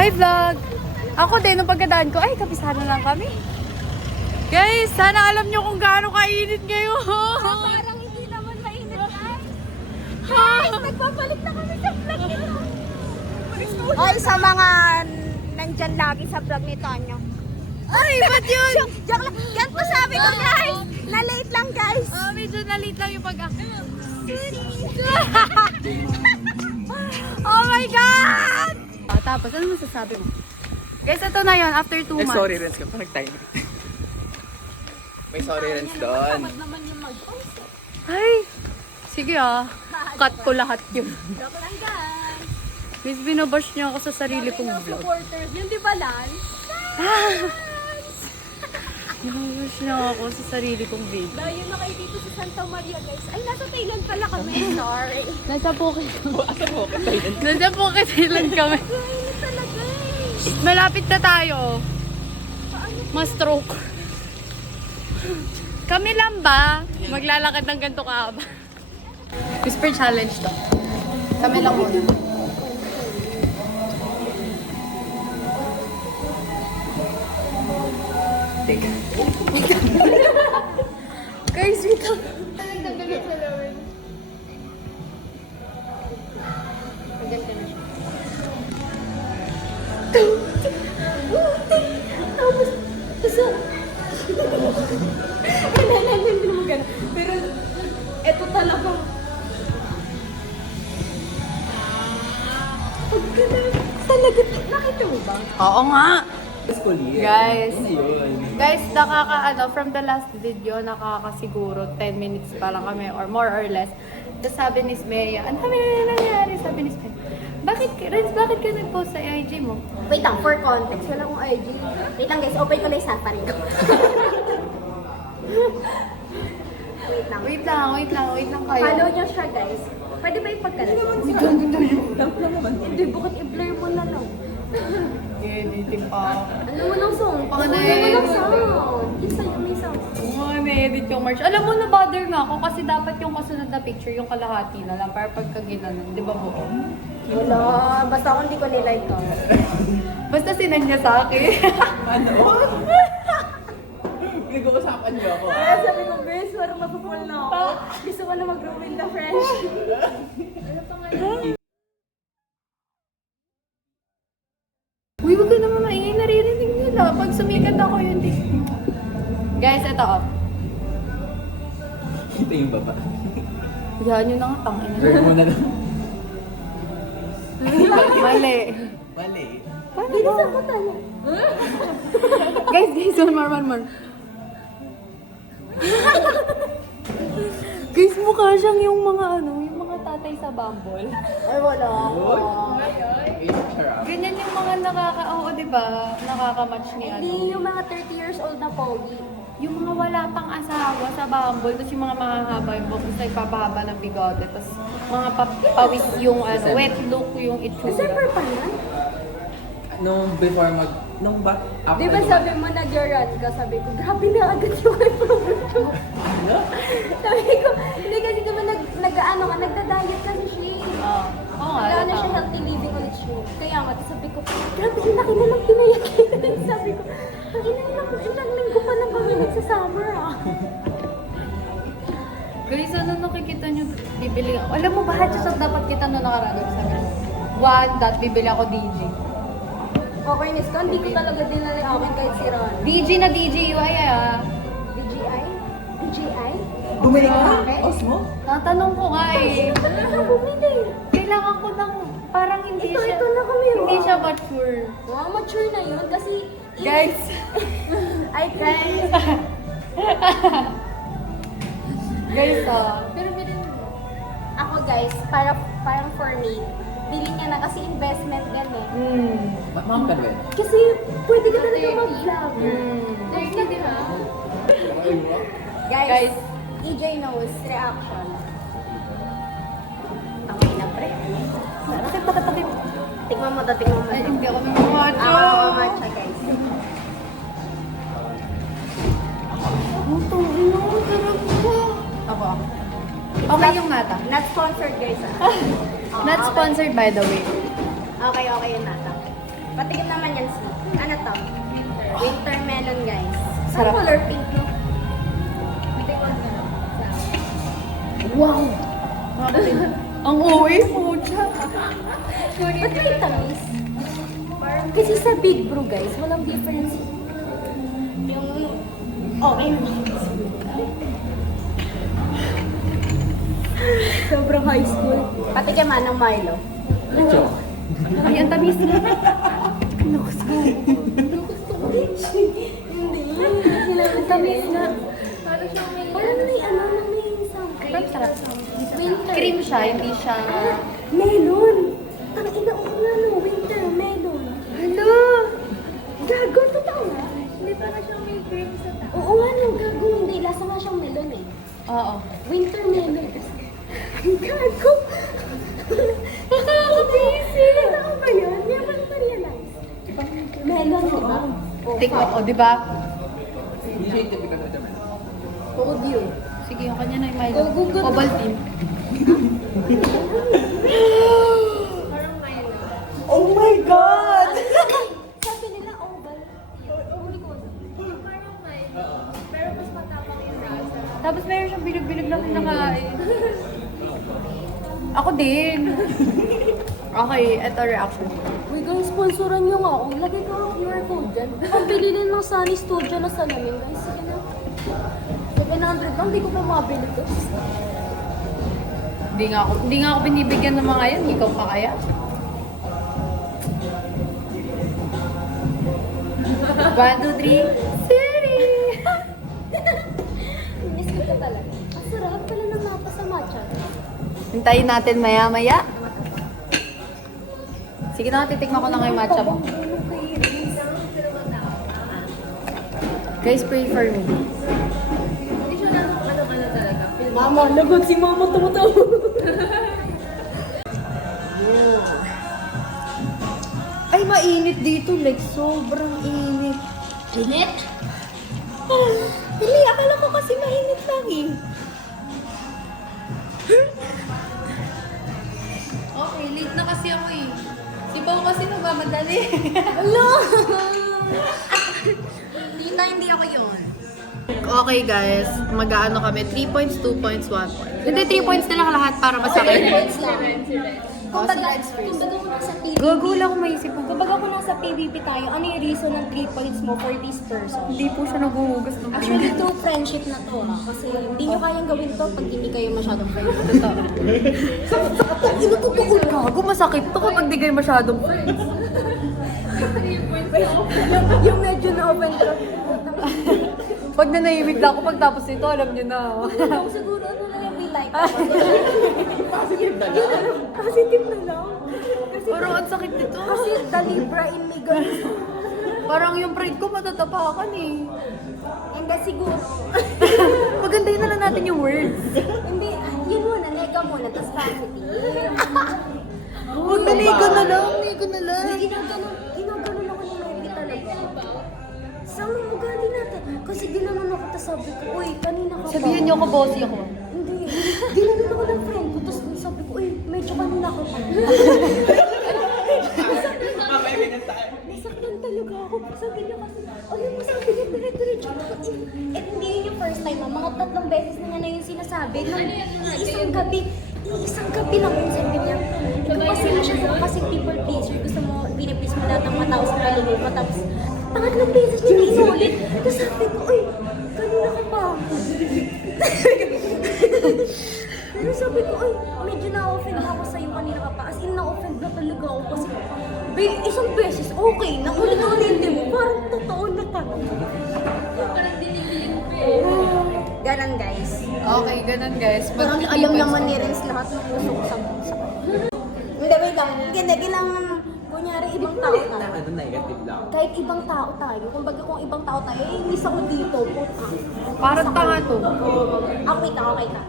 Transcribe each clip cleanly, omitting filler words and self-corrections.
Hi vlog! Ako din, nung pagkadaan ko, ay kapisado lang kami. Guys, sana alam nyo kung gaano kainit ngayon. Parang hindi naman mainit guys. Guys, nagpapalik na kami sa vlog nito. Oy, sa mga nandyan lagi sa vlog ni Tonyo. Ay, ba't yun? Joke lang. Ganito sabi ko guys. Na-late lang guys. Medyo na-late lang yung Oh my God! Tapos, ano masasabi mo? Guys, ito na yun, after 2 months. Sorry, Renz ka pa nag-time. May sorry, Renz doon. Naman yung mag-post. Ay, sige cut ko lahat yun. Joke lang guys. Miss, binabash niya ako sa sarili kong vlog. Supporters. Yung di ba Lance? Binabash niya ako sa sarili kong video. Dahil na kayo dito sa Santa Maria guys. Ay, nasa Thailand pala kami. Sorry. Nasa Phuket. Asa mo ka tayo? Nasa Phuket Island kami. Ay, talaga eh. Malapit na tayo. Ma-stroke. Kami lang ba? Maglalakad ng ganito kaaba. Whisper challenge to. Kami lang muna. Teka. Guys, wait lang. Hindi naman gano'n. Pero, eto talaga. Talaga, nakita mo ba? Oo nga. School year. Guys. Ano yun? Guys, from the last video, nakakasiguro 10 minutes pa lang kami or more or less. Tapos sabi ni Smea, ano kami na nangyari? Sabi ni Smea, Renz, bakit ka nag-post sa IG mo? Wait lang, for context, wala akong IG. Wait lang guys, open ko na yung Safari ko. Wait lang. Wait lang kayo. Follow nyo siya guys. Pwede ba ipagkalat? Hindi, bakit i-blur mo na lang? Editing pa. Alam mo ng song? Baka Alam mo na-edit ng ko. sound. Isa yung may sound. Na-edit yung March. Alam mo, na-bother nga ako kasi dapat yung kasunod na picture, yung kalahati na lang para pagka ginanon, di ba buo? Wala, basta ako hindi ko nilike to. Basta sinend niya sa akin. Ano? Nag-uusapan niyo ako. Kaya sabi ko, girls, parang mapapul na ako. Gusto ko na mag-ruin the friendship. Ano pa nga yun? Uy, wag ka naman maingay, naririnig nila. Pag sumikat ako yun, di. Guys, ito Ito yung baba. Yan yun na nga, tangin Learn mo na lang. Mali. Mali. Paano Dito ba? sa ko tayo. Guys, one more. Guys, mukha siyang yung mga tatay sa Bumble. Ay, wala ako. Ganyan yung mga oo, di ba? Nakaka-match ni Hindi yung mga 30 years old na pogi. Yung mga wala pang asawa sa Bumble, tapos yung mga mahahaba yung buhok, tapos nagpapahaba ng bigote, tapos mga pawis yung wet look yung itsura. December pa yan? Nung ba? Di ba sabi mo nag-run ka? Sabi ko, grabe na agad yung problem ko. Ano? Sabi ko, hindi kasi diba nagda-diet kasi siya. Oo nga. Wala na siya healthy living ulit siya. Kaya nga, sabi ko, grabe, ang laki na lang pinayakin. Sabi ko, ang ilang linggo pa na kami sa summer Guys, ano nakikita nyo? Bibili ako. Alam mo ba, headshot dapat kita na nakaragay sa akin. Bibili ako DJ. Okay, Miss Con, hindi ko talaga dinala yung akin kahit si Ron. DJ na DJ, ay DJI? DJI? Bumili ka? Okay. Osmo? Tatanong ko nga eh. Talaga bumili. Kailangan ko ng, parang hindi siya. Ito na kami. Hindi siya mature. Wow, mature na yun kasi... Guys. Ay, guys. Guys, Pero bilhin mo. Ako guys, parang for me, bilhin niya na kasi investment yan eh. Ma'am ka ba? Kasi pwede ka talaga mag-vlog. Thank you, di ba? Guys, EJ knows reaction. Okay na pre. Bakit? Tingnan mo to. Ay, hindi ako nagmamacho. Matcha guys. Ito, sarap ko. Ako. Okay yung nata. Not sponsored guys ah. Not sponsored by the way. Okay yung nata. Patikim naman yan, sweet. Ano to? Winter melon, guys. Sarap. Color pink, no? Wow! Ang uwi po siya. Ba't may tamis? Kasi sa Big Brew, guys, walang difference. Yung... Oh, sobrang high school. Patikiman ng Milo. Ito. Ay, ang tamis na. Hindi. Ang tamis na. Parang may ano na may something. Ang sarap. Winter. Cream siya, hindi siya... Melon! Ang ina ko nga no, winter melon. Hello! Gago, totoo nga. Hindi pa na siyang may cream sa taas. Oo nga no, gago. Hindi, lasa nga siyang melon eh. Oo. Winter melon. Ang gago! Nakaka-busy! Totoo ba yun? Hindi naman na-realize. Melon, di ba? Tikman ko, di ba? Hindi siya yung typical watermelon. Pogyo. Sige, yung kanya na yung Milo. Gugugot. Ovaltine. Oh my God! Sabi nila oval. Tapos meron siyang bilog-bilog na kinakain. Ako din. Okay, eto reaction. Uy guys, sponsoran nyo nga ako. Lagay ko ang QR code dyan. Pambili din ng Sunny Studio na salamin guys. Sige na. 700 lang, di ko pa mabili to. Hindi nga ako binibigyan ng mga yan. Ikaw pa kaya? One, two, three. Siri! Miss ko ka talaga. Ang sarap pala ng mapa sa matcha. Hintayin natin maya-maya. Sige na, titikman ko na nga yung matcha mo. Guys, pray for me. Mama, lagot si mama tumutaw. Ay, mainit dito. Like, sobrang init. Init? Hindi, akala ko kasi mainit lang eh. Okay, late na kasi ako eh. Si Pao kasi nagmamadali. Hello! Hindi ako yun. Okay guys, mag-aano kami, 3 points, 2 points, 1 point. Hindi, 3 points na lang lahat para masakit. Kung baga ko nasa PBB, Gagula kung maisip ko. kung baga ko nasa PBB tayo, ano yung reason ng 3 points mo for this person? Hindi po siya naguhugas ng Actually, to friendship na to ha. Kasi hindi nyo kayang gawin to pag hindi kayo masyadong friends. Totoo. Ano totoo gago? Masakit to kapag di kayo masyadong friends. Yung medyo na-open ka. Pag nanahimik na ako, pagtapos nito, alam niyo na. Yung siguro ano na yung may like. Positive na lang. Positive na lang. Kasi, Parang ang sakit nito. kasi the Libra in me guys. Parang yung pride ko matatapakan eh. Hindi siguro. Magandahin na lang natin yung words. Hindi, yun muna, nega muna, tapos positive. Huwag na nego na lang, nego na lang. Ginaganon ako ni Mary talaga. Sa mga ugali natin. Kasi ginanon ako, tapos sabi ko, uy, kanina ka pa. Sabihin niyo ako, bossy ako. Hindi, ginanon ako ng friend ko, tapos sabi ko, uy, medyo kanina ka pa. Mamaya ganyan tayo. Nasaktan talaga ako. Sabi niya kasi, ano mo sabi niya, dire-diretso. Eh, hindi yun yung first time, mga 3 beses na niya na yung sinasabi. Nung iisang gabi lang yun sabi niya. Ikaw kasi masyado kasi people pleaser. Gusto mo, piniplease mo lahat ng mga tao sa kaluluwa. Tapos, 3 beses niya inulit. Tapos sabi ko, uy, kanina ka pa. Pero sabi ko, uy, medyo na-offend ako sa'yo kanina ka pa. As in, na-offend na talaga ako kasi isang beses, okay, naulit-ulitin mo, parang totoo na parang. Parang dinidilig mo Ganon guys. Okay, ganun guys. Parang alam naman ni Renz lahat ng puso ko sa puso. Hindi, wait lang. Hindi, kailangan, kunyari, ibang tao tayo. Ano, negative lang. Kahit ibang tao tayo, kumbaga kung ibang tao tayo, eh, inis ako dito, puta. Parang tanga to. Wait lang, okay na.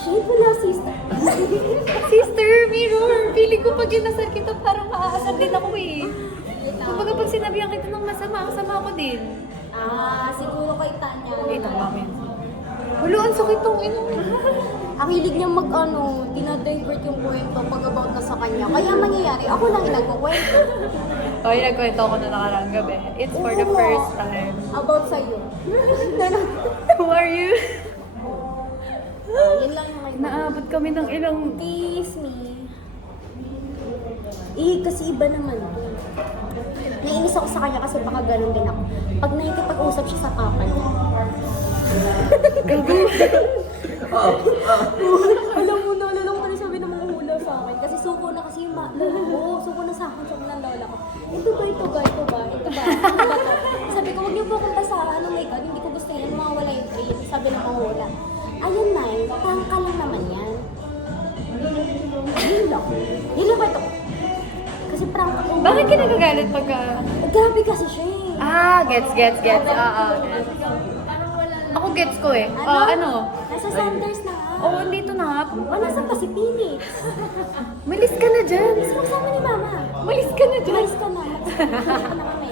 Shit, wala sister. Sister, mirror. Feeling ko pag inasar kita, parang maaasar din ako eh. Kumbaga pag sinabihan kita ng masama, kasama ako din. Siguro kay Tanya. Wait lang, mami. Wala, ang sakit tong ino. Ang hilig niya dinadivert yung kwento pag about na sa kanya. Kaya mangyayari, ako lang yung nagkukwento. Okay, nagkwento ako na nakaraang gabi. It's for the first time. About sa'yo. Who are you? Yun lang yung ngayon. Naabot kami ng ilang... Kiss me. Kasi iba naman. Naiinis ako sa kanya kasi baka ganun din ako. Pag nakikipag-usap siya sa papa niya. Alam mo, naalala ko sabi ng mga hula sa akin. Kasi suko na kasi yung suko na sa akin, sabi ng lola ko. Ito ba? Sabi ko, huwag niyo po akong basahan. Oh my God, hindi ko gusto yan. Mawawala yung grade. Sabi ng mga hula. Ayun na tangka lang naman yan. Yun lang. Yun lang ba ito? Kasi prank ako. Bakit ka nagagalit pagka... Grabe kasi siya eh. Gets. Ako gets ko eh. Ano? Nasa Sanders na nga. Oo, dito na nga. Nasa pa si Phoenix. Malis ka na dyan. Gusto mo kasama ni Mama. Malis ka na dyan. Malis ka na. Malis ka na kami.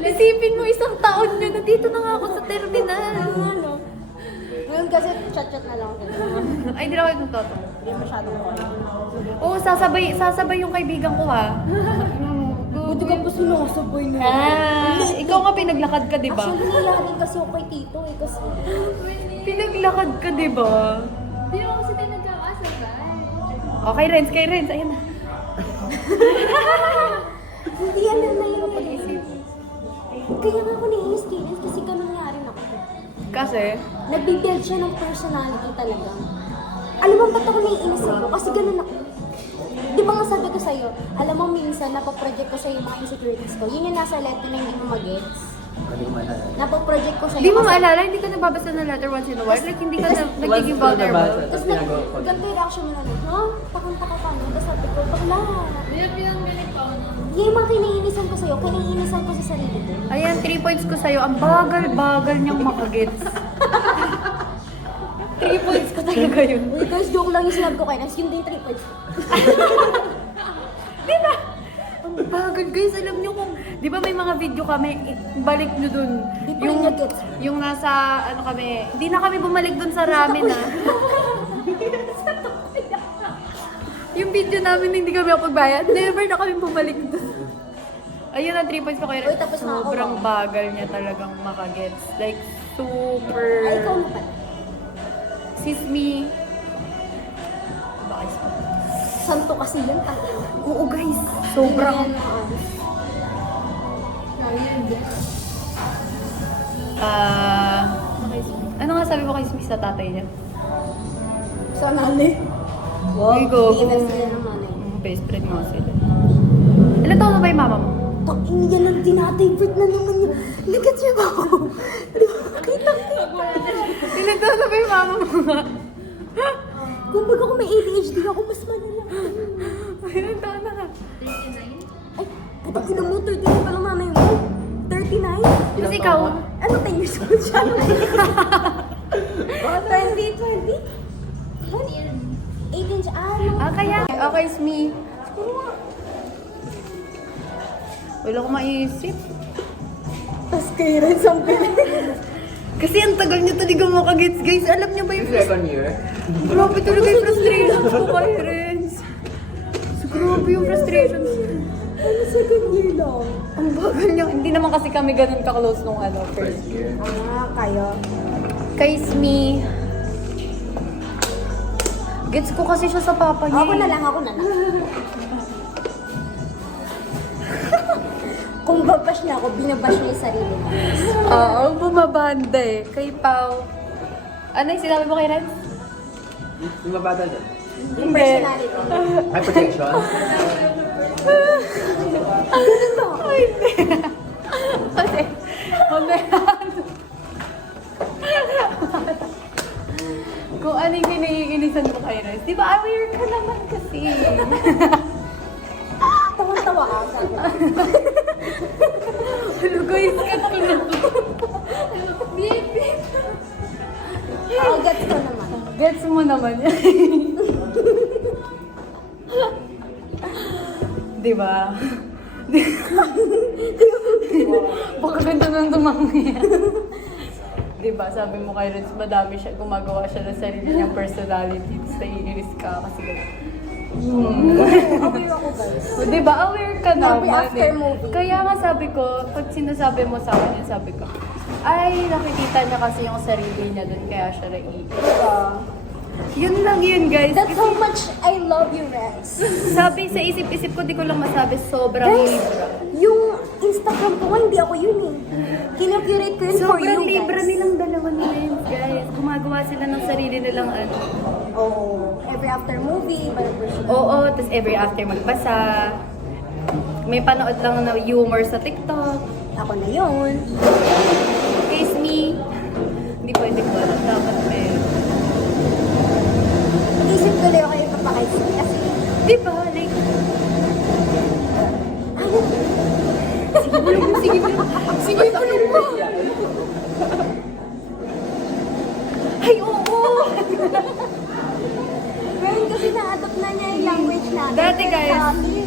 Isipin mo, isang taon nyo, nandito na nga ako sa terminal. Ano? Ngayon kasi chat-chat na lang. Ay, hindi na ako yung toto. Hindi masyadong Oo, sasabay yung kaibigan ko ha. Buti ka pa sinasabay na. Ikaw nga pinaglakad ka, di ba? Actually, nilarin kasi ako kay Tito eh. Kasi... Pinaglakad ka, di ba? Hindi ako kasi tayo nagkakasabay. Okay, kay Renz, ayun na. Hindi, ano na yun eh. Kaya nga ako naiinis kay Renz kasi ganun nga rin ako. Kasi? Nagbibuild siya ng personality talaga. Alam mo, ba't ako naiinis ako? Kasi ganun ako. Di ba nga sabi ko sa'yo, alam mo minsan, napaproject ko sa'yo yung mga insecurities ko. Yun yung nasa letter na hindi mo mag-gets. Napaproject ko sa'yo. Di mo kasi- maalala, hindi ka nababasa ng letter once in a while? Like, hindi ka na nagiging vulnerable? Tapos ganito yung reaction mo na nun, ha? Pakanta ka pa mo. Tapos sabi ko, bakla. Yung mga kiniinisan ko sa'yo, kiniinisan ko sa sarili ko. Ayan, 3 points ko sa'yo. Ang bagal-bagal niyang makagets. 3 points ko talaga yun. Uy guys, joke lang yung sinabi ko kay Nas, yun din 3 points. Di ba? Ang bagal guys, alam niyo kung, di ba may mga video kami, balik nyo dun. Di pa rin niya gets. Yung nasa, ano kami, hindi na kami bumalik dun sa ramen na. Yung video namin na hindi kami kapagbayad, never na kami bumalik dun. Ayun ang 3 points ko kayo. Uy, tapos na ako. Sobrang bagal niya talagang makagets. Like, super... Ay, ikaw na pala. Sismi. Bakit? Santo kasi yan, tayo. Oo guys, sobrang... Ano nga sabi mo kay Smith sa tatay niya? Sa nanay. Ay, go. Iinas sila ng nanay. Best friend nga sila. Ilan taon na ba yung mama mo? Taking yan ang dinatibert na naman yun. Ligat niya ba ako? Kita. Ilan taon na ba yung mama mo nga? Kung baga kung may ADHD ako, mas malala. Ilan taon na ka? Ay, kapag ina mo, 39 pa lang nanay mo. 39? Tapos ikaw? Ano 10 years old siya? 20? 18 siya. Kaya. Okay, Smee. Wala ko maisip. Tapos kayo rin sampilin. Kasi ang tagal niyo talaga makagets, guys. Alam niyo ba yung Second year. Grabe talaga yung frustrations ko kay Renz. Grabe yung frustrations. Ano second year lang? Ang bagal niya. Hindi naman kasi kami ganun ka-close nung first year. Kayo. Kay Smee. Gets ko kasi siya sa papa niya. Ako na lang. Kung babash niya ako, binabash niya yung sarili mo. Oo, bumabanda eh. Kay Pao. Ano yung sinabi mo kay Renz? Yung mabata dyan. Yung personality. Hypertension. Ay, hindi. Kasi, kung ano yung pinaiinisan mo kay Renz. Di ba, aware ka naman kasi. Tawang-tawa ka. Hello guys, kanina. Oo, gets ko naman. Gets mo naman yan. Di ba? Baka ganda nang tumangin. Di ba? Sabi mo kay Renz, madami siya, gumagawa siya ng sarili niyang personality. Tapos naiinis ka kasi ganun. Aware ako guys. Di ba, aware ka naman after eh. movie. Kaya nga sabi ko, pag sinasabi mo sa akin, sabi ko, ay, nakikita niya kasi yung sarili niya dun, kaya siya naiiyak. Yun lang yun, guys. That's how much I love you, Rex. Sabi sa isip-isip ko, di ko lang masabi, sobrang Guys, libra. yung Instagram ko nga, hindi ako yun eh. Kinocurate ko yun for you, Sobrang guys. libra nilang dalawa ni Lens, guys. Gumagawa sila ng sarili nilang ano. Oo. Every after movie, iba na version. Oo, tapos every after magbasa. May panood lang na humor sa TikTok. Ako na yun. Kiss me. Hindi pwede ko. Dapat meron. Isip ko lang kayo papakais mo. Kasi, Di ba? Like, sige mo. Sige mo. Ay, oo! Ngayon kasi na-adopt na niya yung language natin. Dati guys,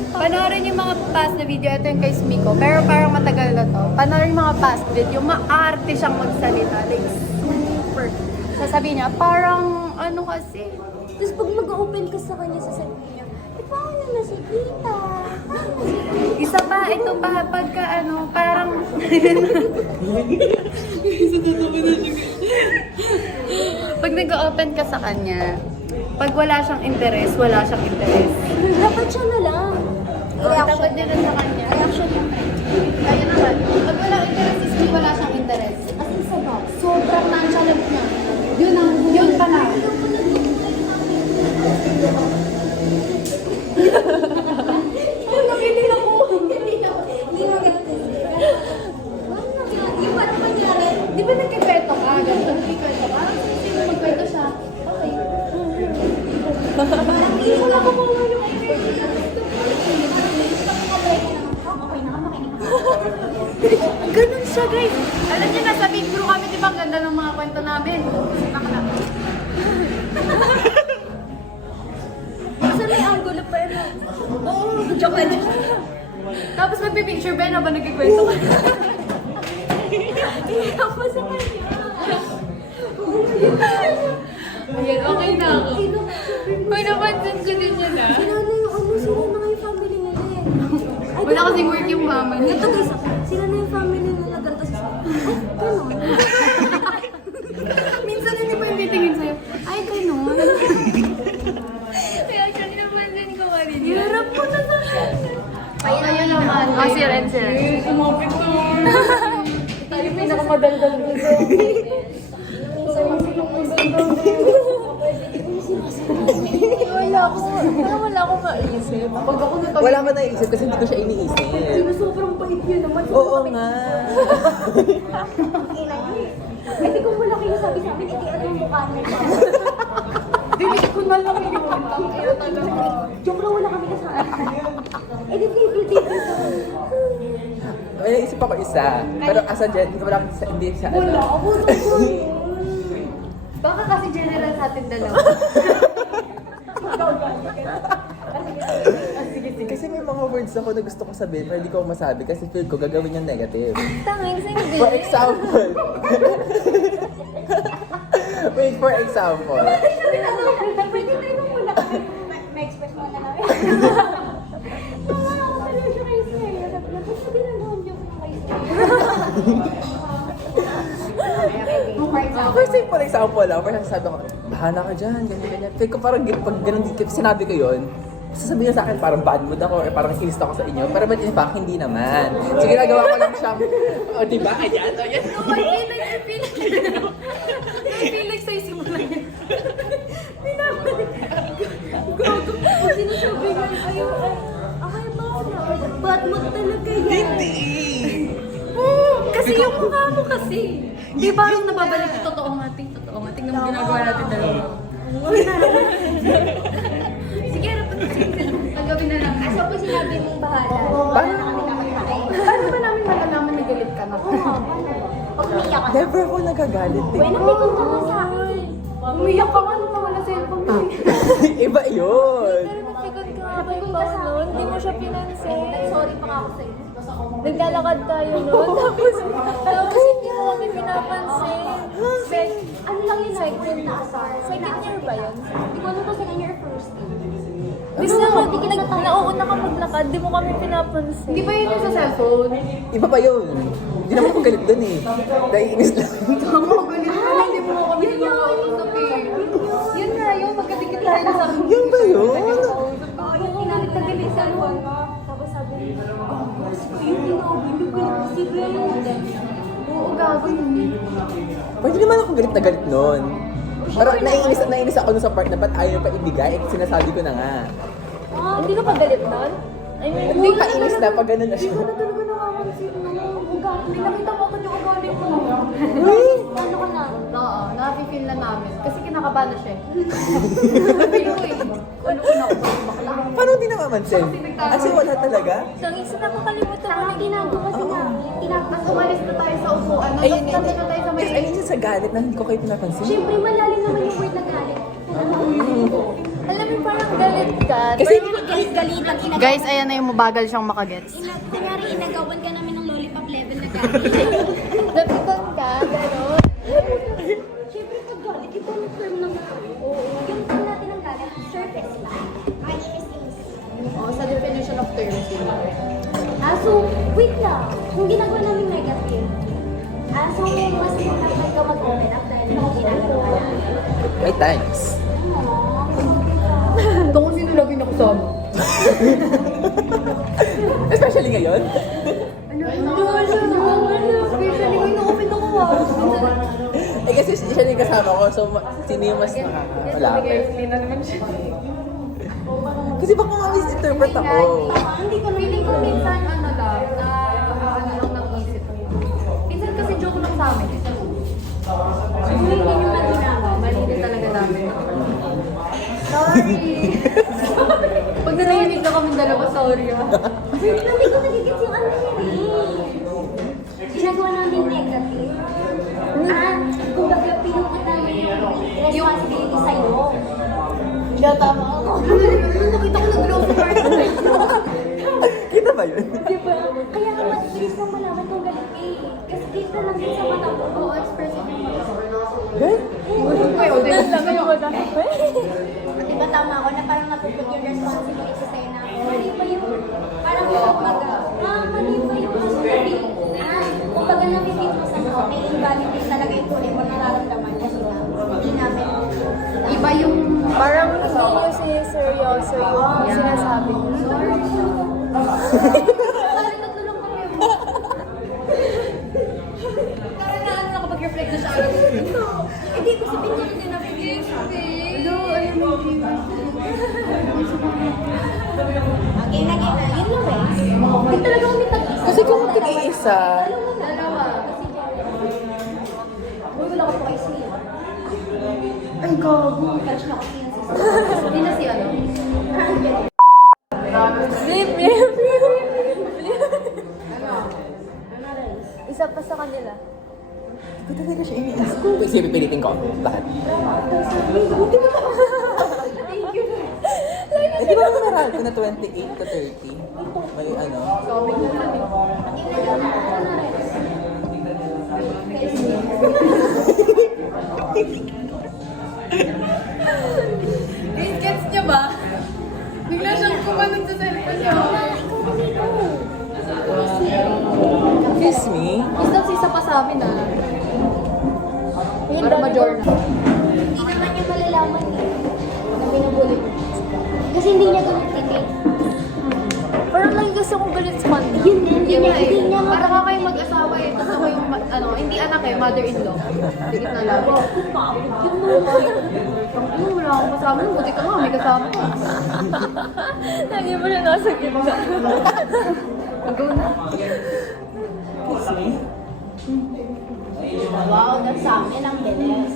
panoorin yung mga past na video. Ito yung kay Smiko. Pero parang matagal na to. Panoorin yung mga past video. Maarte siyang magsalita. Like, super. Sasabihin niya, parang ano kasi. Tapos pag mag-open ka sa kanya, sasabihin niya, paano na si Tita? Paano na si Tita? Isa pa, ito pa, pagka ano, parang... Pag nag-open ka sa kanya, pag wala siyang interest, wala siyang interest. Dapat siya na lang. Dapat din rin sa kanya. Reaction lang. Kaya naman, pag wala interest, is wala siyang interest. As in sa box. Sobrang nonchalant niya. Yun pa na. Hindi na po. Hindi na ganun. Yung parang nangyari, Di ba nagkikwento ka? Ganito nagkikwento ka? Sino magkwento siya? Okay. parang hindi ko lang kukuha yung energy. Okay na, makinig ka. Ganun siya, guys. Alam niyo, nasa big crew kami, di ba? Ang ganda ng mga kwento namin. Saan may angulo pa yun? Oo, joke lang. Tapos magpipicture ba na ba nagkikwento ka? Hindi ako sa kanya. Ayan, okay na ako. May napansin ko din yun ah. Sila na yung ano, sila na nga yung family nila eh. Ay, Wala kasing work yung mama niya. Ito guys, sila na yung family nila ganito sa ay, ganun. Minsan hindi pa yung titingin sa'yo. Ay, ganun. Kaya siya napansin ko kanina. Hirap po na sa kanya. Kaya naman. Oh, si Ren, si Ren. Sumapit ko. Tayo pinakamadaldal dito. Wala akong maisip. Pag ako natawag, Wala man naisip kasi hindi ko siya iniisip. Sobrang bait yun naman. Oo nga. Ina niya eh. Hindi kung wala kayo sabi sa amin, hindi ano yung mukha niya. dinig ko na lang yun. Kaya talaga. Joke lang, wala kami kasama. Eh, di May naisip ako isa. Pero as a Jen, wala hindi siya wala ano. ako. Baka kasi general sa atin dalawa. Kasi may mga words ako na gusto ko sabihin pero hindi ko masabi kasi feel ko gagawin yung negative. Tanging sa hindi. For example. Wait, for example. Pwede tayo nung muna kami. May express mo na namin. Nawa ako talaga siya kay Slayer. Ba't sabi na doon yung kay First time, for example lang, first time sabi ko, bahala ka dyan, ganyan. Feel ko parang pag ganun, sinabi ko yun, sasabihin niya sa akin parang bad mood ako or parang inis ako sa inyo. Pero in fact, hindi naman. So ginagawa ko lang siya, o diba, ayan, o yan. I feel like sa'yo simula yun. Sinasabi nga kayo, ay ba? Bad mood talaga yan. Hindi. Kasi yung mukha mo kasi. Di parang nababalik yung totoo nga. Tingnan mo ginagawa natin dalawa. Sige, rapat na sige. Nagawin na lang. So, kung sinabi mong bahala, Paano? wala na kami nakakakain. Paano ba namin malalaman na galit ka na? Oo, paano ba? Pag umiyak ka na. Never ako nagagalit eh. Uy, napikon ka nga sa akin. Umiyak ka nga nung nawala cellphone mo. Iba yun. Napikon ka nga ba yung noon? Hindi mo siya pinansin. Sorry pa ako sa'yo. Naglalakad tayo noon. Tapos hindi mo kami pinapansin. Ano lang yun? Second na asar. Second year ba yun? Hindi ko alam kung second year or first year. Pero nauuna ka maglakad, di mo kami pinapansin. Hindi ba yun yung sa cellphone? Iba pa yun. Hindi naman ako galit dun eh. Naiinis lang. Tama, galit ka. Hindi mo ako kami nakausap eh. Yun nga yun, magkadikit tayo na sa Yan ba yun? Oo, yung kinalit sa luwan. Tapos sabi niya, yung tinawag ko si Ren. Oo, gago yun. Pwede naman ako galit na galit nun. Parang naiinis ako nun sa part na ba't ayaw pa ibigay? Eh, sinasabi ko na nga. Hindi ka pa galit nun? I mean, Hindi kainis na pag ganun na siya. Ano talaga nakapansin mo? Ugali. May nakita mo ko yung ugali ko. Ano ka na? Oo, na-feel na namin. Kasi kinakabahan na siya eh. Sabi ko eh, ano ko na ako bakla. Paano hindi namamansin? Kasi wala talaga. so ang isa nakakalimutan mo na Ginagawa kasi na. Tapos umalis na tayo sa upuan. Ayun, Nandun na tayo sa may... ayun yun sa galit na hindi ko kayo pinapansin. Siyempre, malalim naman yung word na galit. Alam mo, parang galit ka. Kasi Galit-galitan. Guys, ayan na yung mabagal siyang makagets. Kunyari, inagawan ka namin ng lollipop level na galit. napitan ka, gano'n. Siyempre, pag galit, ito ang term ng yung term natin ng galit, surface lang. Ay, is. Oh, sa definition of terms yun. So, wait lang. Kung ginagawa namin negative, so mas makakal ka mag-open up dahil hindi ginagawa namin. may times. Ito kung sino lagi nakasama. Especially ngayon. Especially ko ino-open ako ah. Eh kasi siya yung kasama ko, so sino yung mas nakakapalapit? na naman siya. Kasi baka ma-misinterpret ako. Hindi ko feeling ko minsan ano lang, na ano lang ng isip ko. Minsan kasi joke lang sa amin. Hindi yun na ginagawa. Mali din talaga namin. Sorry. Pag narinig na kami dalawa, sorry ah. Hindi ko nagigits yung ano yun eh. Ginagawa namin negative. Kumbaga, pinuput namin yung responsibility sa'yo. Kaya tama ako. Nakita ko nag-glow sa part na Kita ba yun? Diba? Kaya nga matigilis kang malaman kung galit eh. Kasi dito lang din sa mata mo. Oo, expressive yung mata ko. Eh? Kayo, din lang yung mata. Diba tama ako na parang napuput yung responsibility sa'yo na mali ba yung, parang kumbaga, mali ba yung kumbaga na-feel mo sa mo, may invalidate talaga yung tunay mo nararamdaman kasi nga, hindi namin, Iba yung... Parang hindi nyo seryoso yung sinasabi mo. Sorry, tatlo lang kami. Parang na ano, nakapag-reflect na siya agad. hindi ko sabihin niya hindi na-feel. Hello, ayun mo. Game na, yun lang eh. Hindi talaga kami tag-isa. Kasi kung tig-iisa, Dalawa. Uy, wala ko po kayo siya. Ay, gago. Crush na ko siya. Hindi na si ano. Isa pa sa kanila. ito talaga siya iniisip ko. Sige, pipilitin ko. Bakit? Eh, di ba meron ko na 28 to 30? May ano? Guys, gets niya ba? Bigla siyang kumanon sa cellphone niya. Kiss me? Is that isa pa sa amin ah? Para major na. Hindi naman niya malalaman eh. Na binubuli ko. Kasi hindi niya ganun tinig. Parang lagi kasi akong galit sa kanila. Yun din, hindi niya, hindi niya Para ka kayong mag-asawa eh. Tapos ako yung, ano, hindi anak eh, mother-in-law. Dikit na lang. Ano, wala akong kasama. Buti ka nga, may kasama ka. Lagi mo na nasa gitna. Mag-go na. Kiss me? Wow, that's amin ang bilis.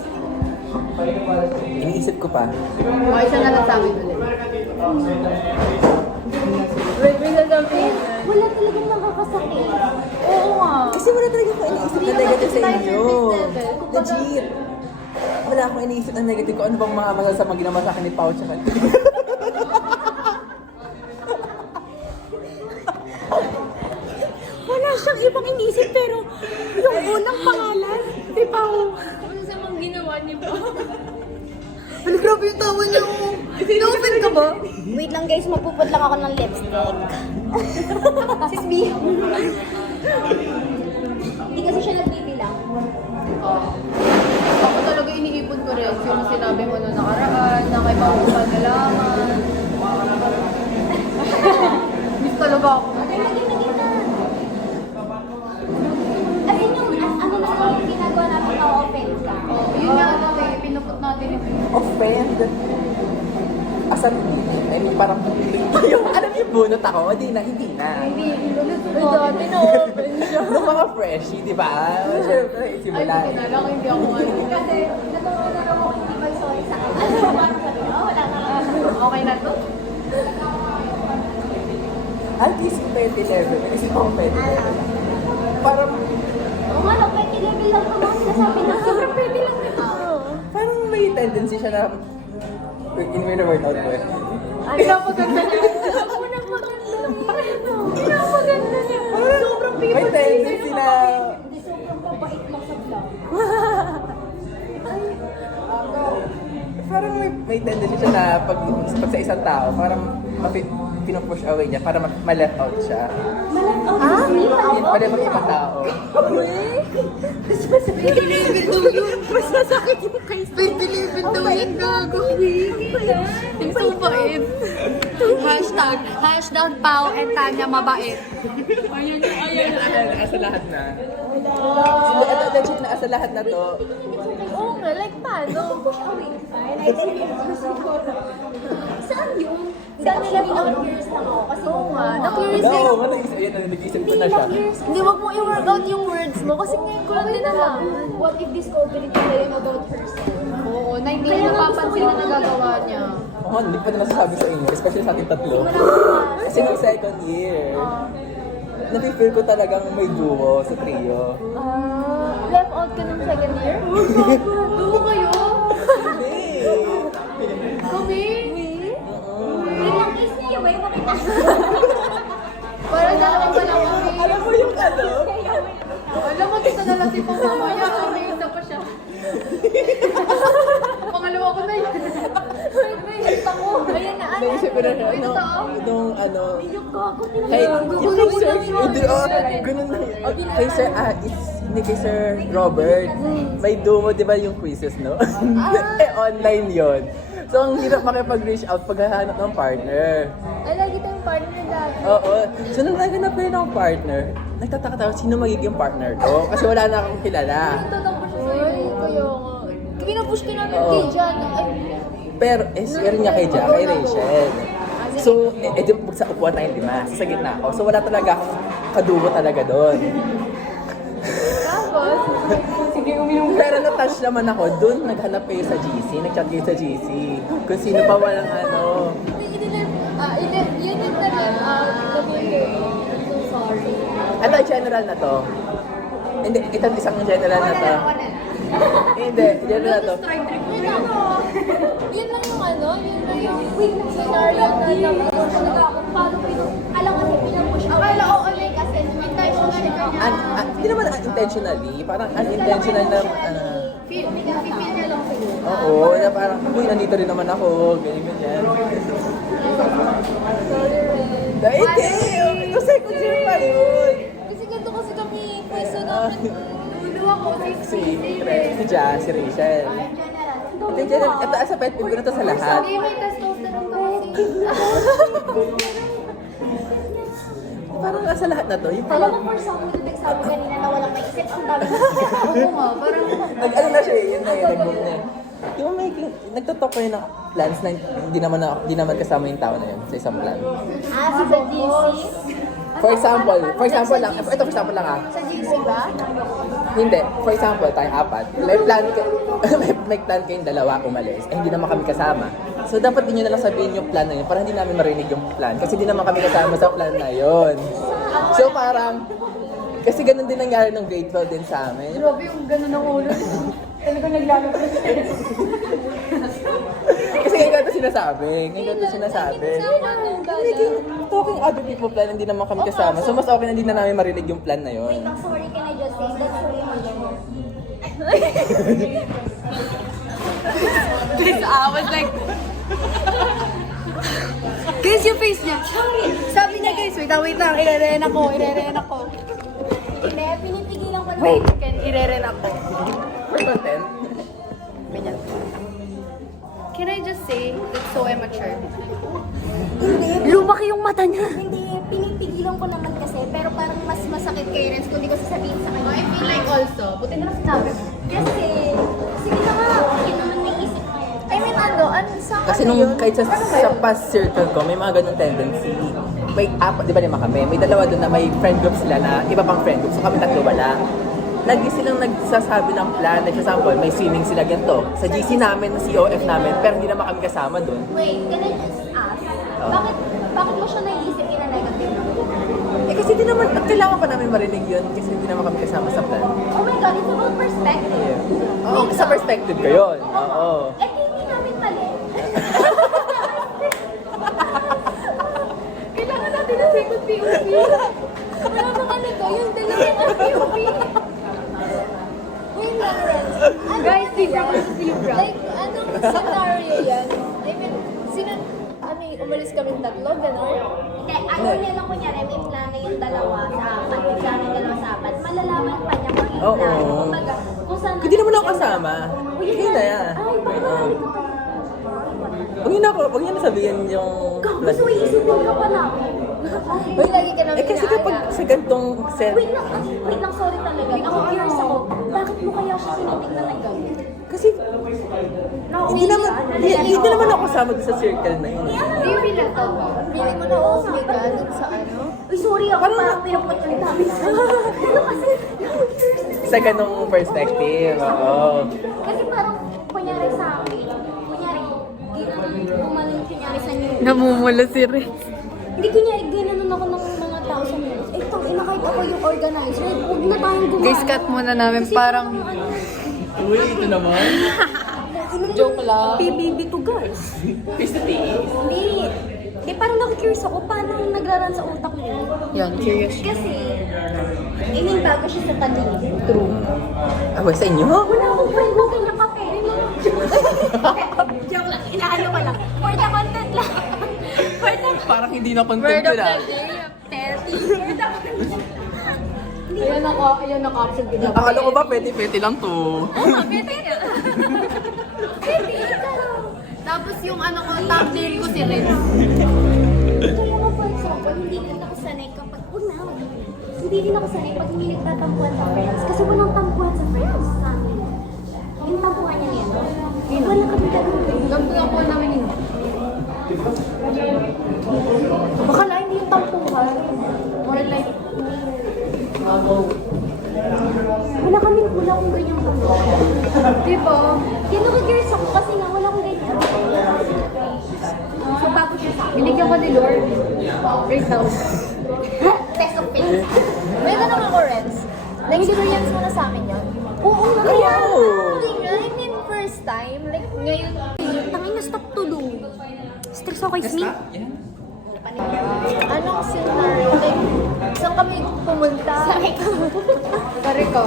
Iniisip ko pa. Okay, siya na lang sa amin ulit. Wait, may sasabihin. Wala talagang nakakasakit. Oo nga. Kasi wala talaga akong iniisip na negative sa inyo. Kumbaga- Legit. Wala akong iniisip na negative ko. Ano bang mga masasama ginawa sa akin ni Pao tsaka Wala siyang ibang inisip pero yung unang pangalan, di ba? Ano sa mga ginawa niyo ba? Ano, grabe yung tawa niya. Na-open ka ba? Wait lang guys, magpuput lang ako ng lipstick. Sis B. Hindi kasi siya nagbibilang. Ako talaga iniipon ko rin yung sinabi mo na nakaraan, na kay Paupa nalaman. Miss talaga ako. Okay, naging na. As in yung, ano na yung ginagawa natin na open ka. Oh, yun nga ano eh, pinuput natin yung Offend. Asan, I mean, parang yung, alam yung bunot ako, hindi na. Hindi, Ay, dati na-open siya. Nung mga freshie, di ba? Siyempre, Ay, simula. buti na lang, hindi ako ano. Kasi natutunan na ako hindi mag-sorry sa akin. Ano ba parang sabi na, wala na lang. Okay na to? At least pwede level. Kasi kung pwede level. Parang, Oo nga, no, petty level lang naman sinasabi na. Sobrang petty lang nito. parang may tendency siya na in-workout ko eh. Pinapaganda niya. Ako na maganda. Pinapaganda niya. Sobrang May people tendency na, Hindi, sobrang babait lang sa vlog. parang may tendency siya na pag sa isang tao, parang pinupush away niya para ma-left out siya. Ah? Pwede mag ibang tao. Mas masakit yung kay Pinipin daw yan, gago. Yung so bait. Hashtag Pao and Tanya mabait. Asa lahat na. Legit na asa lahat na to. Oo nga, like paano? Push away. Saan yun? Saan nila years lang ako? Kasi Oo nga, na-curious Oo, kayo. nag-isip ko na siya. Hindi, wag mo i-work out yung words mo kasi ngayon ko lang din alam. What if discovery ko yun about herself? Oo, na hindi niya napapansin na nagagawa niya. Oo, hindi pa na nasasabi sa inyo, especially sa ating tatlo. Kasi yung second year, nafe-feel ko talagang may duo sa trio. Left out ka ng second year? Dugo kayo? Hindi! Kami? Wait lang, kiss niya yung way, makita. Para dalawa pa lang kami. Alam mo yung ano? Alam mo, kita na lang si Pangama niya. May isa pa siya. Pangalawa ko na yun. May hit ako. Ayan na, ano? Naisip ko na siya, Ito, nung ano, Yung gago, Hey, Gugulo Sir, lang yun. hindi, ganun na yun. Kay Sir, hindi kay Sir Robert. May dumo, di ba yung quizzes, no? Eh, online yon. So, ang hirap makipag-reach out paghahanap ng partner. Ay, lagi tayong partner dati. Oo. So, nung naganap ko yun ng partner, nagtataka tayo, sino magiging partner ko? Kasi wala na akong kilala. Tatakbo siya sa'yo. Ay, kayo nga. Pinapush ka namin Oo. kay Jan. Ay, Pero, meron niya kay Jack, kay Rachel. So, di ba sa upuan tayong lima, sa gitna ako. So, wala talaga akong kadugo talaga doon. tapos, Sige, uminom ka. Pero na-touch naman ako, doon naghanap kayo sa GC, nag-chat kayo sa GC. Kung sino pa walang ano. yun yung nag-left out. Sabihin ko, I'm so sorry. Ito, general na to. Hindi, itong isang general na to. Hindi, general na to. Yun lang yung ano, yun lang yung scenario na napupush na ako. Paano alam ko hindi pinapush away. Akala ko ulit kasi intentional siya. Hindi naman unintentionally, parang unintentional na, Feel niya lang sa'yo. oo, na parang, uy, nandito rin naman ako, ganyan. Sorry, Ren. Hindi, ito second year pa yun. Kasi ganito kasi kami pwesto namin. Dulo ako, Si Jazz, si Rachel. Ito, general, ito, sa pet peeve ko na to sa lahat. Sabi, may testosterone ka kasi. Parang sa lahat na to, yung Alam parang, mo, for some reason, nagsabi kanina na walang maisip. Ang dami na Oo nga, parang ano na siya, yun na yun, nag-boom na yun. Yung may, nagtotalk ko yun ng plans na hindi naman kasama yung tao na yun sa isang plan. Ah, sa GC? For example lang, ito for example lang ah. Sa GC ba? Hindi, for example, tayo apat. May plan kayong dalawa umalis, eh hindi naman kami kasama. So dapat din nyo nalang sabihin yung plan na yun para hindi namin marinig yung plan. Kasi hindi naman kami kasama sa plan na yun. So parang, kasi ganun din nangyari ng grade 12 din sa amin. grabe yung gano'n ng ulo. Talagang naglalabas. Kasi ngayon ko ito sinasabi. Talking other people plan, hindi naman kami kasama. So mas okay na hindi na namin marinig yung plan na yun. Wait, I'm sorry, can I just say that's really mature. I was like, Guys, yung face niya. Sabi niya guys, wait lang, ireren ako. Hindi, pinipigilan ko na. Wait, ireren ako. For content? Ganyan. Can I just say, it's so immature. Hindi. Lumaki yung mata niya. Hindi, pinipigilan ko naman kasi. Pero parang mas masakit kay Renz kung di ko sasabihin sa kanya. I feel like also, buti na lang sinabi mo. Kasi, sige na nga, okay naman may isip ko. I mean, sa Kasi nung kahit sa past circle ko, may mga ganun tendency. May apat, di ba lima kami? May dalawa doon na may friend group sila na iba pang friend group. So kami tatlo wala. Lagi silang nagsasabi ng plan. Like, for example, may swimming sila ganito. Sa GC namin, sa COF namin, pero hindi naman kami kasama doon. Wait, can I just ask? Bakit mo siya naiisip in a negative way? Eh kasi di naman, kailangan pa namin marinig yun kasi hindi naman kami kasama sa plan. Oh my God, it's about perspective. Oo, sa perspective ko yun. Oo. Eh, hindi namin mali. Kailangan natin ng second POV. Wala bang ano to? Yung dalawang POV. Wait lang, Renz. Guys, like, anong scenario yan? I mean, umalis kaming tatlo, gano'n? Hindi, ayaw niya lang kunyari, may plano yung dalawa sa apat, may plano yung dalawa sa apat. Malalaman pa niya kung yung Oo. plano. Kumbaga, kung saan... Hindi naman ako kasama. Hindi na yan. Ay, bakit? Huwag niyo na sabihin yung plan. Gusto iisipin ka pala. Uy, lagi ka namin Eh kasi kapag sa gantong set, Wait lang, sorry talaga. Ako curious ako, bakit mo kaya siya sinitignan ng gawin? kasi hindi naman ako kasama doon sa circle na yun. Do you feel like feeling mo na okay ka dun sa ano? Uy, sorry ako, parang pinapot ka rin namin sa kasi, Sa ganong perspective, oo. kasi parang, kunyari sa akin, kunyari, gumanon kunyari sa new. Namumula si Riz. Hindi kunyari, ginanon ako ng mga tao sa new. Eh, ina kahit ako yung organizer, huwag na tayong gumawa. Guys, cut muna namin. Kasi Parang, Uy, ito naman. joke lang. PBB to guys. Face to face. Hindi, parang na-curious ako, paano nagraran sa utak mo? Yan, curious. Kasi, bago siya sa tanin. True. Ako sa inyo? Wala akong friend mo kanya kape. Joke lang, inaano ko lang. For the content lang. For the Parang hindi na content Word ko of na. the day. petty. For the content. Ayan naka-action kita. Akala ko ba pwede lang to? Tapos yung ano ko, thumbnail ko si Riz. Kaya nga for example, hindi din ako sanay kapag, hindi din ako sanay pag hindi nagtatampuan sa friends. Kasi walang tampuan sa friends sa amin. Yung tampuan niya yan. Wala kami gagawin. Gampo lang po namin yun. Baka na hindi yung tampuhan. More like, Wala akong ganyang tampuan. diba? Kaya nag-curious ako kasi nga wala akong ganyan. So bago siya sa akin. Binigyan ko ni Lord. Great house. Test of faith. May tanong ako, Renz. Na-experience mo na sa akin yun? Oo nga kaya. Hindi nga, I mean, first time. Like, ngayon, Tangin na stop tulong. Stress ako kay Smith. anong scenario? Like, saan kami pumunta? Sa Rica.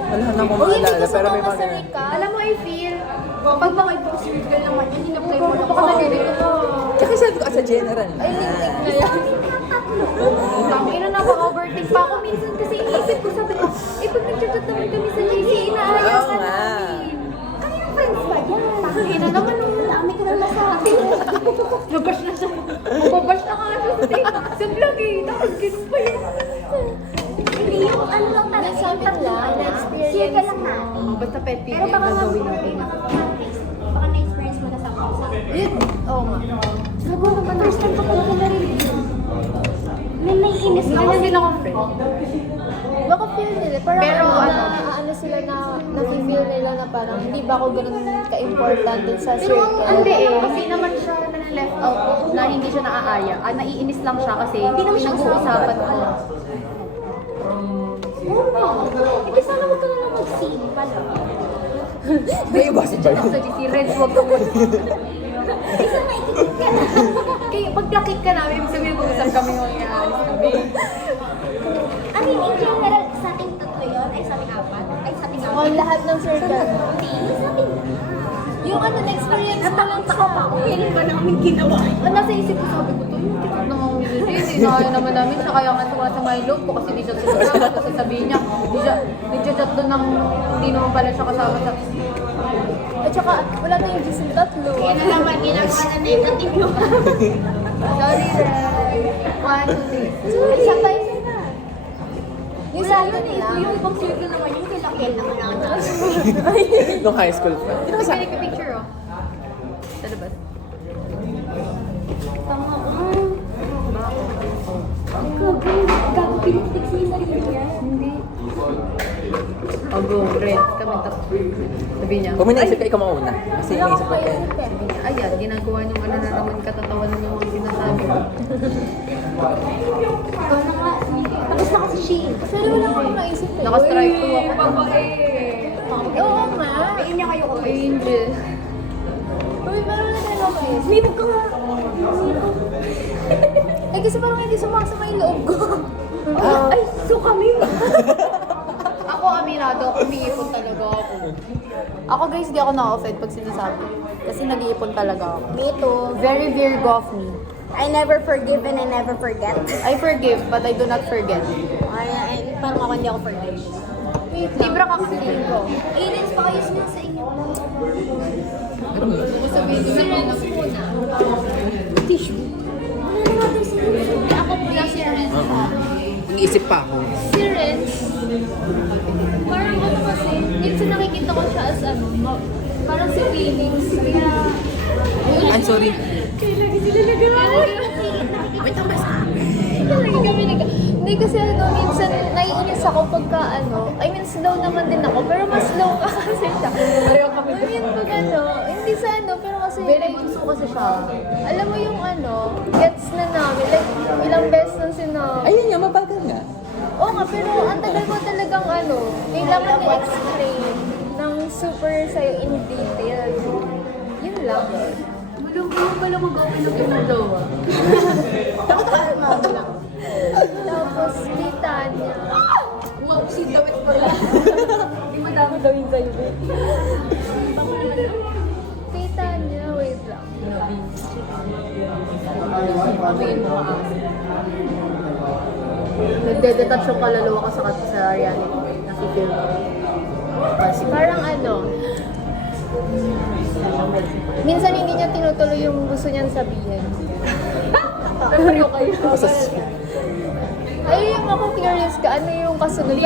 Wala na akong Uy, hindi maalala, ko pero may sumama mga sa ganun. Rica. Alam mo, I feel, pag makipag-circle naman yun, hinapay mo na Baka nalilito ko. Kasi sabi ko, as a general na. Ay, lintik na yan. Tangina na, overthink pa ako minsan kasi iniisip ko, sabi ko, pag nag-chat naman kami sa JC, inaayos Oo nga. Kanina friends ba yan? Tangina naman nung Dami ko na nasabi. nabash na siya. Mababash na nga siya sa vlog eh. Tapos ganun pa yun. Hindi yung ano lang talaga. Nasabi yung lang, tatlo na-experience. circle lang natin. Basta pet peeve Pero yung baka gagawin natin. baka na-experience mo na sa mga. Yun, oo nga. Sabi ko naman, first time ko talaga narinig yun. May naiinis Hindi ako. na din ako friend. Baka feel nila, parang Pero ano sila na nafe-feel nila na parang hindi ba ako ganun ka-importante sa Pero circle. hindi eh, hindi naman siya na-left out na hindi siya naaaya. Naiinis lang siya kasi hindi naman siya nag-uusapan ko. Oo nga. Hindi sana huwag ka na lang mag-sing pala. May iba si Jar. Sa GC Reds, huwag ka muna. Isa na itikip ka na. Kaya pag nakik ka namin, ibig sabihin mag-usap kami ng iaalis kami. I mean, in general, sa ating tatlo yun, ay sa ating apat, ay sa ating apat. On lahat ng circle. Hindi, sa ating Yung ano, na-experience Ginawa. Nasa isip ko, sabi ko, yung tikot na mga Jay, sinaya naman namin siya, kaya nga sumasama yung loob ko kasi di siya sumasama. Kasi sabihin niya, di siya chat doon ng hindi naman pala siya kasama sa... At saka, wala tayong G's yung tatlo. Yan na naman, ginagawa na negative yung Sorry, Ray. 1, 2, 3. Isa tayo na. Yung sa akin ito lang. yung ibang circle naman yung kilakil naman ako na. Nung high school pa. Pagkalik ka picture, oh. Sa labas. Tama ko. Gago, pinutik siya yung sarili niya. Hindi. Oh, go, red. Kami tapos. Sabi niya. Kung may naisip ka, ikaw mauna. Kasi Wala iniisip akong ko maisip eh. Sabi niya, ayan, ginagawa niyong ano na naman katatawanan yung mga sinasabi ko. Ikaw na nga. Tapos na kasi siya. Pero wala akong maisip eh. Naka-strike to ako. Oo nga. Pagin niya kayo ko. Angel. Uy, meron na tayo ako maisip. Sumipag ka nga. Eh kasi parang hindi sumasama yung loob ko. Ay, so kami. Ako, aminado, umiipon talaga ako. Ako guys, di ako na-offend pag sinasabi. Kasi nag-iipon talaga ako. Me too. Very Virgo of me. I never forgive and I never forget. I forgive, but I do not forget. Ay, parang ako hindi ako forget. Wait lang. Libra ka kasi ko. Aliens, pakayos na sa inyo. Sabihin ko naman na muna. Tissue. Wala na nga daw si Ako muna si Renz. Nag-iisip pa ako. Si Renz, parang ano kasi, minsan nakikita ko siya as ano, parang si feelings. Kaya, Ay, sorry. Lagi kami hindi kasi ano, minsan naiinis ako pagka ano, I mean slow naman din ako, pero mas slow ka kasi siya. Pareho kami. I mean pag ano, hindi sa ano, pero kasi Very like, bunso kasi siya. alam mo yung ano, gets na namin, like ilang beses na sinabi. Ayun nga, mabagal nga. Oo nga, pero ang tagal mo talagang ano, kailangan i-explain ng super sa'yo in detail. Yun lang. Walang kayo pala mag-open ng ginagawa. Tapos, kita niya. Wow, si Dawit pala. Hindi madami daw yung sa'yo. Kita niya, wait lang. Sabihin mo ka. Nagde-detach yung kaluluwa ko sa reality. Nakifeel ko. Parang ano, minsan hindi niya tinutuloy yung gusto niyang sabihin. Pero kayo. Ayun yung ako curious ka, ano yung kasunod.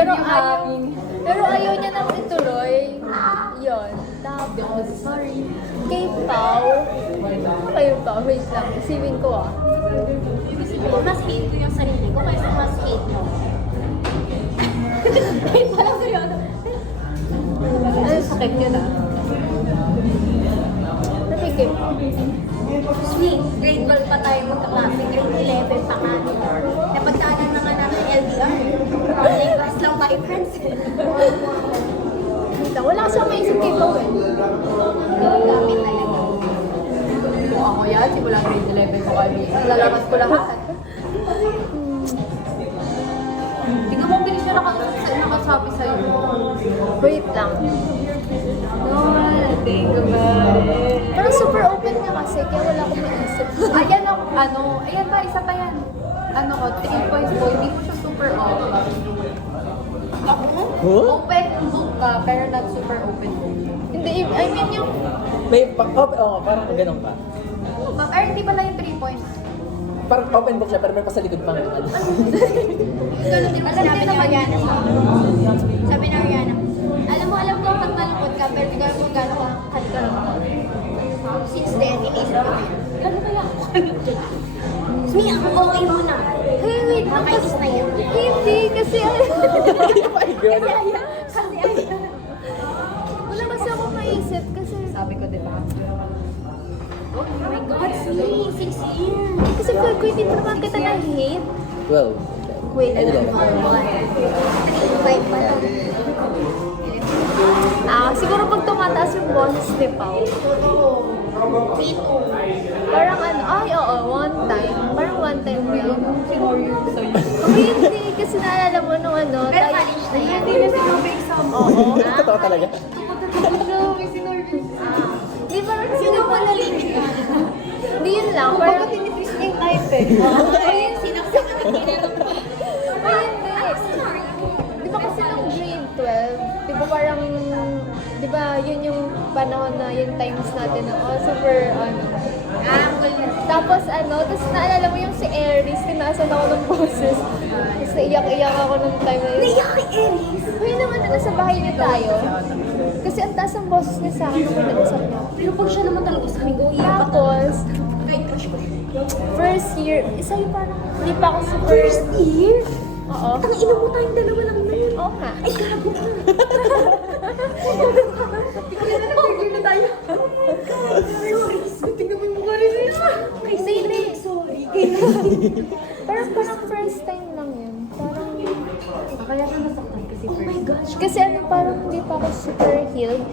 Pero ayaw niya nang ituloy. Yun. Tapos, kay Pao. Ano kayo Pao? Wait lang. Isipin ko ah. Mas hate ko yung sarili ko kaysa mas hate mo. Hate pa lang seryoso. Ay, sakit yun ah. Napikip. Sweet, grade 12 pa tayo magkaklase, grade 11 pa nga. Napagdaanan na nga namin LDR. Online class lang tayo, friends. Wait lang. Wala kasi ako maisip kay Pao eh. Gamit talaga. Kung ako yan, simula grade 11 ko kami. Nalalaman ko lahat. Tingnan mo, bilis siya nakasabi sa'yo. Wait lang. No, think about it. Parang super open niya kasi, kaya wala akong maisip. Ayan ang, ayan ba, isa pa yan. Ano ko, 3 points po, hindi mo siya super open. Huh? Open book ka, pero not super open book. Hindi, I mean yung... May, parang ganun pa. Ay, hindi pala yung 3 points. Parang open book siya, pero may pasalidod pang ano. Ganun din ang sinabi ni Ariana sa akin. Sabi ni Ariana, alam ko pag malungkot ka, pero hindi ko alam kung gano'n ka kalkalungkot. Since then, inisip ko yun. Gano'n kaya ako kalungkot? Mia, ako okay muna. Hey, wait lang. Nakainis na yun. Hindi, kasi Oh my God. Kasi ayun. wala kasi ako maisip kasi... Sabi ko, di ba? Oh my God, see, 6 years. Kasi feel ko hindi pa naman kita na-hate. Well, Wait, Ay, ano? Five pa lang. Siguro pag tumataas yung boses ni Pao, parang ano, ay oo, one time. Parang one time lang. Sinoryo ko sa'yo. Hindi, kasi naalala mo nung ano, Pero college na yan. Hindi na sinabi exam. Oo. totoo talaga. No, may sinoryo. Hindi parang Sino pa nalilig? Hindi yun lang, parang... tinitwist niya yung knife eh. Ayun, sinaksak na tinirap pa. Ayun, di ba kasi nung grade 12, di ba parang, di ba yun yung panahon na yung times natin na, oh, super, tapos tapos naalala mo yung si Aries, tinaasan ako ng boses. Tapos naiyak-iyak ako nung time na yun. Naiyak kay Ellis. Ayun naman na nasa bahay niya tayo. Kasi ang taas ang boses niya sa akin nung pinausap niya. Pero pag siya naman talaga sa amin, go, Tapos, Ay, crush ko. first year, isa yung parang, hindi pa ako super... First year? Oo. Ang ina mo tayong dalawa lang na yun. Oo nga. Ay, gago ka. Tingnan na nag-figure na tayo. Tingnan mo yung mukha rin nila. Hindi. Sorry. Parang first time lang yun. Parang, Kaya siya nasaktan kasi Oh my gosh. kasi parang hindi pa ako super healed.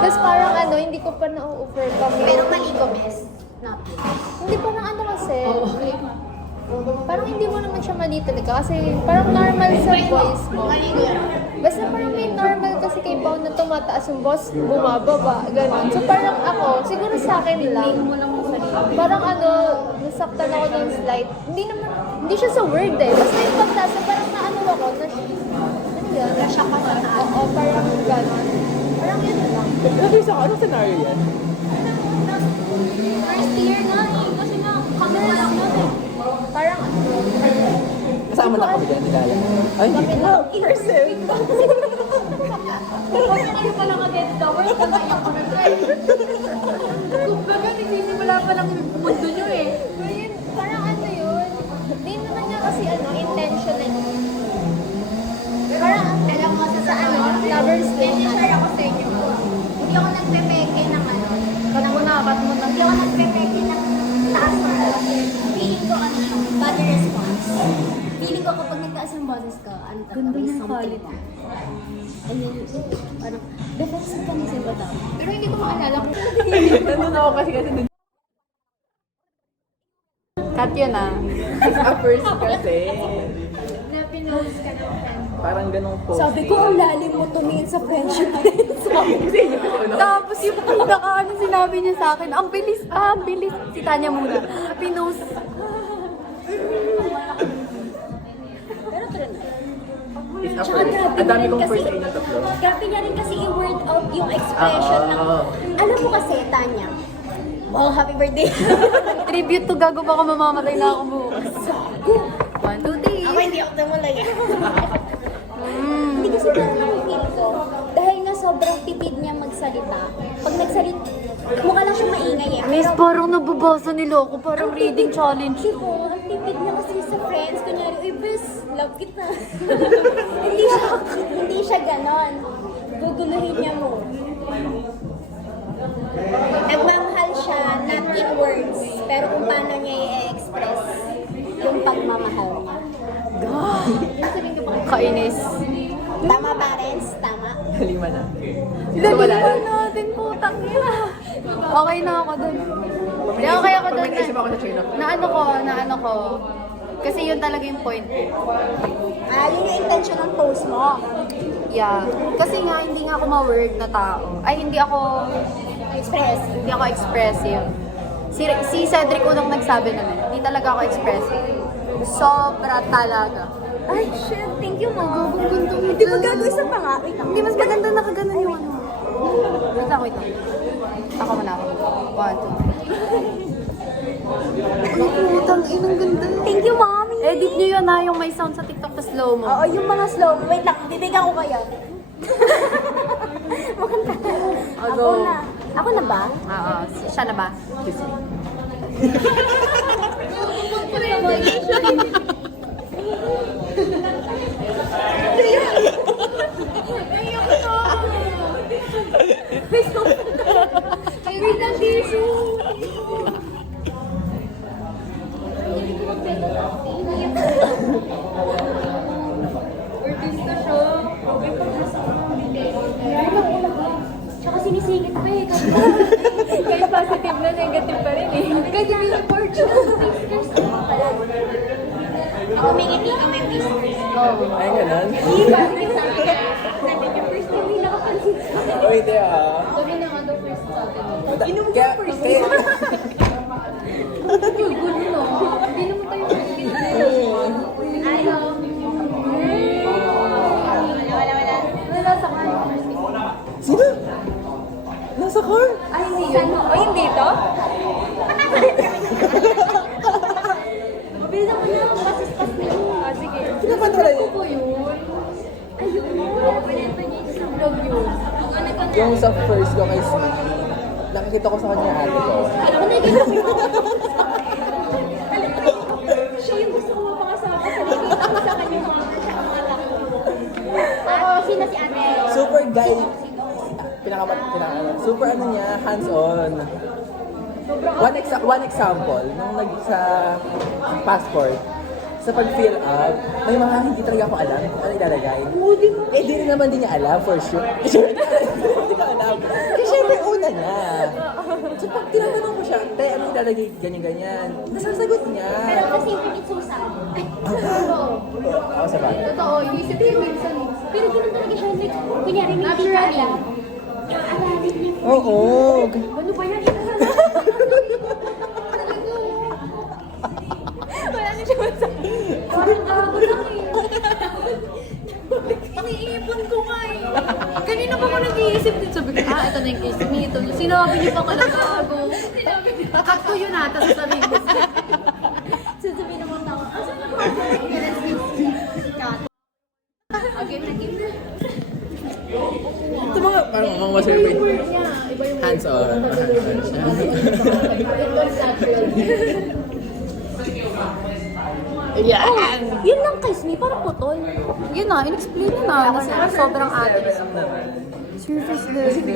Tapos parang hindi ko pa na-overcome yun. Pero mali ko, best. Not. Hindi parang kasi, parang hindi mo naman siya mali talaga kasi parang normal sa voice mo. Mali ko yan. Basta parang may normal kasi kay Pao na tumataas yung boss, bumababa, gano'n. So parang ako, siguro sa akin lang, parang nasaktan ako ng slight. Hindi siya sa word eh. Basta yung pagtasa, parang naano ako, yun? Siya pa sa taas. Oo, parang gano'n. Parang yun lang. Pero isa ko, anong scenario yan? First year nga eh. Kasi nga, kami pa lang nun eh. Parang Kasama na kami dyan, nilala. Ay, hindi ko. First sem. Kasi kayo pala against the world, kaya kami Kumbaga, nagsisimula pa lang yung mundo nyo eh. Ayun, parang yun. Hindi naman niya kasi intentional. Parang alam mo sa lovers day. share ako sa inyo. Hindi ako nagpe-peke ng Cut mo na. Hindi ako nagpe-peke ng taas ng boses. Feeling ko body response. Feeling ko kapag nagtaas yung boses ko, Ganda may ng something. quality. And then, parang, defensive ka na sa iba tao. Pero hindi ko maalala kung Nandun ako kasi dun. Cut yun ah. Sa first kasi. na pinost ka ng friend. Parang ganun po. Sabi ko, ang lalim mo tumingin sa friendship. Tapos yung sinabi niya sa akin, ang bilis. Si Tanya muna. Pinost. Pero true na. It's a Tsaka first. grabe Ang dami rin kong kasi- first sa inyo tatlo. Grabe niya rin kasi i-word out yung expression ng... Alam mo kasi, Tanya, wow, happy birthday. Tribute to Gago, baka mamamatay na ako bukas. 1, 2, 3. Ako hindi ako tumulay. Hindi kasi parang nakikita ko. Dahil nga sobrang tipid niya magsalita. Pag nagsalita, mukha lang siya maingay eh. Miss, parang nababasa nila ako. Parang reading challenge. Diba? Ang tipid niya kasi sa friends. Kunyari, uy, bes, love kita. hindi siya ganon. Guguluhin niya mo. Nagmamahal siya, not in words, pero kung paano niya i-express yung pagmamahal niya. Kainis. Tama ba, Renz? Tama? Halima na. Laliwan natin, putang ina. Okay na ako dun. Hindi, okay ako dun. Pag-isip ako sa chain of Na ano ko. Kasi yun talaga yung point. Yun yung intention ng post mo. Yeah. Kasi nga, hindi nga ako ma-word na tao. Ay, hindi ako expressive. Si Cedric unang nagsabi na hindi talaga ako expressive. Sobra talaga. Ay, shit. Thank you, Mom. Ganda mo Di ba gago isa pa nga? Wait lang. Hindi, mas maganda na kaganon yung ano. Wait lang. Ako muna ako. 1, 2. Ay, putang inang ganda. Thank you, Mommy. Edit nyo yun yung may sound sa TikTok na slow mo. Oo, yung mga slow. Wait lang, bibigyan ko kayo. Maganda. Ako Go. na. Ako na ba? Oo, siya na ba? kiss me. Ay, wait lang, tissue. Tsaka sinisigit pa eh. Kahit positive na, negative pa rin eh. Kasi may report siya. Ako may ngiti ka, may whiskers. Ay, ganun. Sabi niya, first time may nakapansin. Uy, di ah. Sabi na nga daw first time. Kaya, kaya, Gulo no? Hindi naman tayo ayaw. Wala sa kanya. sino? Nasa car? Ay, hindi yun. O, hindi to? Bilisan mo na, pasispas na yun. Ah, sige. Sino ba talaga yun? Ako yun. Ayun, pinenta niya yung isang vlog yun. Yung sa first ko kay Sweet, nakikita ko sa kanya ate ko. Ako na yung siya yung gusto ko mapakasama kasi nakita ko sa kanya mga ako, sino si ate? Super guy, super ano niya, hands-on. One example, nung sa passport, sa pag-fill up, may mga hindi talaga ako alam kung ano ilalagay. Eh, di rin naman din niya alam, for sure. Sure, hindi ko alam. Kasi syempre, una niya. So, pag tinatanong ko siya, te, ano ilalagay, ganyan-ganyan, nasasagot niya. Pero kasi yung pinit Susan. Ako sa bagay. Totoo, inisip ko minsan. Pero ganoon talaga siya, like, kunyari may hindi ka Naturally. alam. Aalamin niya. Oo. Ano ba yan? Wala na siya masabi. Parang gago lang eh. Iniipon ko nga eh. Kanina pa ako nag-iisip din. Sabi ko, ito na yung case me. Ito. Sinabi niyo pa ka na gago. Cut ko yun ata sa sarili ko. Sasabihin ng mga tao, asan na ba? Game na game na. Ito mga, parang mga survey. Hands-on. Yan! Yun lang kay Smee, parang putol. Yun na, in-explain na. Kasi sobrang atin. Surface level.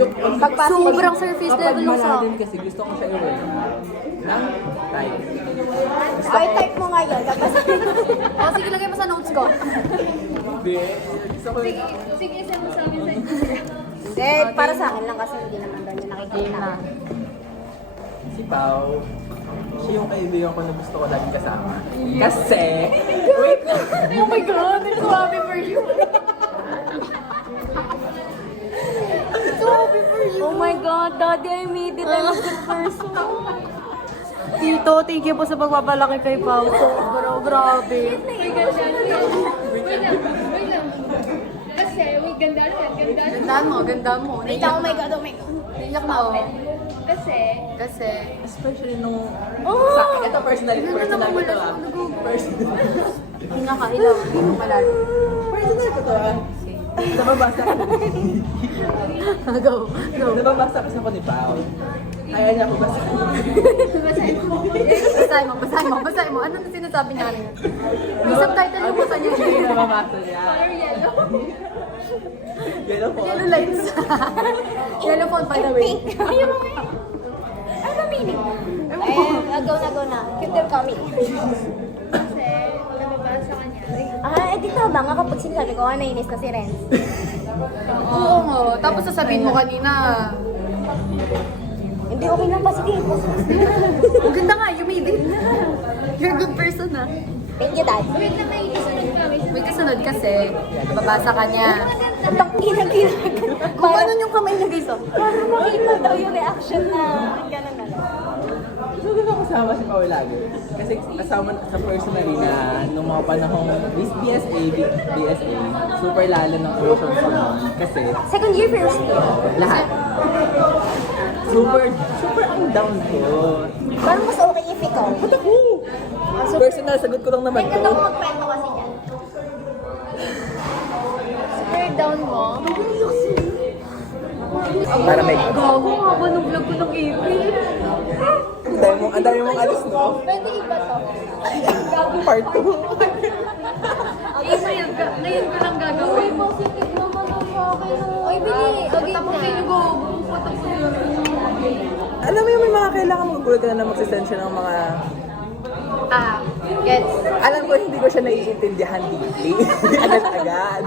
Sobrang surface level yung sa din kasi gusto ko siya i-work. Nang type. Ay, type mo nga yun. Oh, sige, lagay mo sa notes ko. Hindi. Gusto ko yung... Sige, send mo sa amin sa Instagram. Hindi, para sa akin lang kasi hindi naman doon yung nakikita. Si Pao, siya yung kaibigan ko na gusto ko lagi kasama. Kasi... Wait! Oh my God, I'm so happy for you. So happy for you. Oh my God, Daddy, I made it. I'm a good person. Tito, thank you po sa pagpapalaki kay Pao. Sobrang grabe. May ganda niya. Wait lang. Kasi, wait, ganda na yan. Ganda na. Gandaan mo, gandaan mo. Wait lang, oh my God, oh my God. Naiyak na ako. Kasi, Especially nung... Oh! Ito personal ko ah. Personal. Hinga ka, ilaw. Hindi mo malalim. Personal ko to ah. Nababasa ko. Go, go. Nababasa kasi ako ni Pao. Kaya niya ako basa. Basahin mo. Ano na sinasabi niya rin? May subtitle yung mata niya. Hindi nababasa niya. Yellow po. Yellow lights. Yellow phone, by the way. Ano ba meaning? Go na. Cuter comic. kasi, nababasa ka niya. Ah, di tama nga kapag sinasabi ko, nainis na si Renz. Oo nga. Tapos sasabihin mo kanina. Hindi, okay lang pa. Sige. Ang ganda nga, you made it. You're a good person ah. Thank you, Dad. Wait lang, may isunod pa. May kasunod kasi, nababasa ka niya. Ang ginag-ginag. Kung ano yung kamay niya guys oh. Para makita daw yung reaction na gano'n na lang. So, gusto ko kasama si Pao lagi. Kasi kasama sa personally na nung mga panahong BSA, super lalo ng emotions ko noon. Kasi Second year, first year. lahat. Super ang down ko. Parang mas okay if ikaw. Ba't ako? Personal, sagot ko lang naman May to. ganda ko magkwento kasi yan. Super down mo. Para may... Gago nga ba nung vlog ko ng April? Ang dami mong alis, no? Pwede iba to. Part 2. Ngayon ko lang gagawin. Positive naman ang sa akin. Oy, bili. Okay Tapos kayo go. Putok ko yun. Alam mo yung may mga kailangan magugulat ka na magsisend siya ng mga... Gets. Alam ko hindi ko siya naiintindihan deeply. Agad-agad.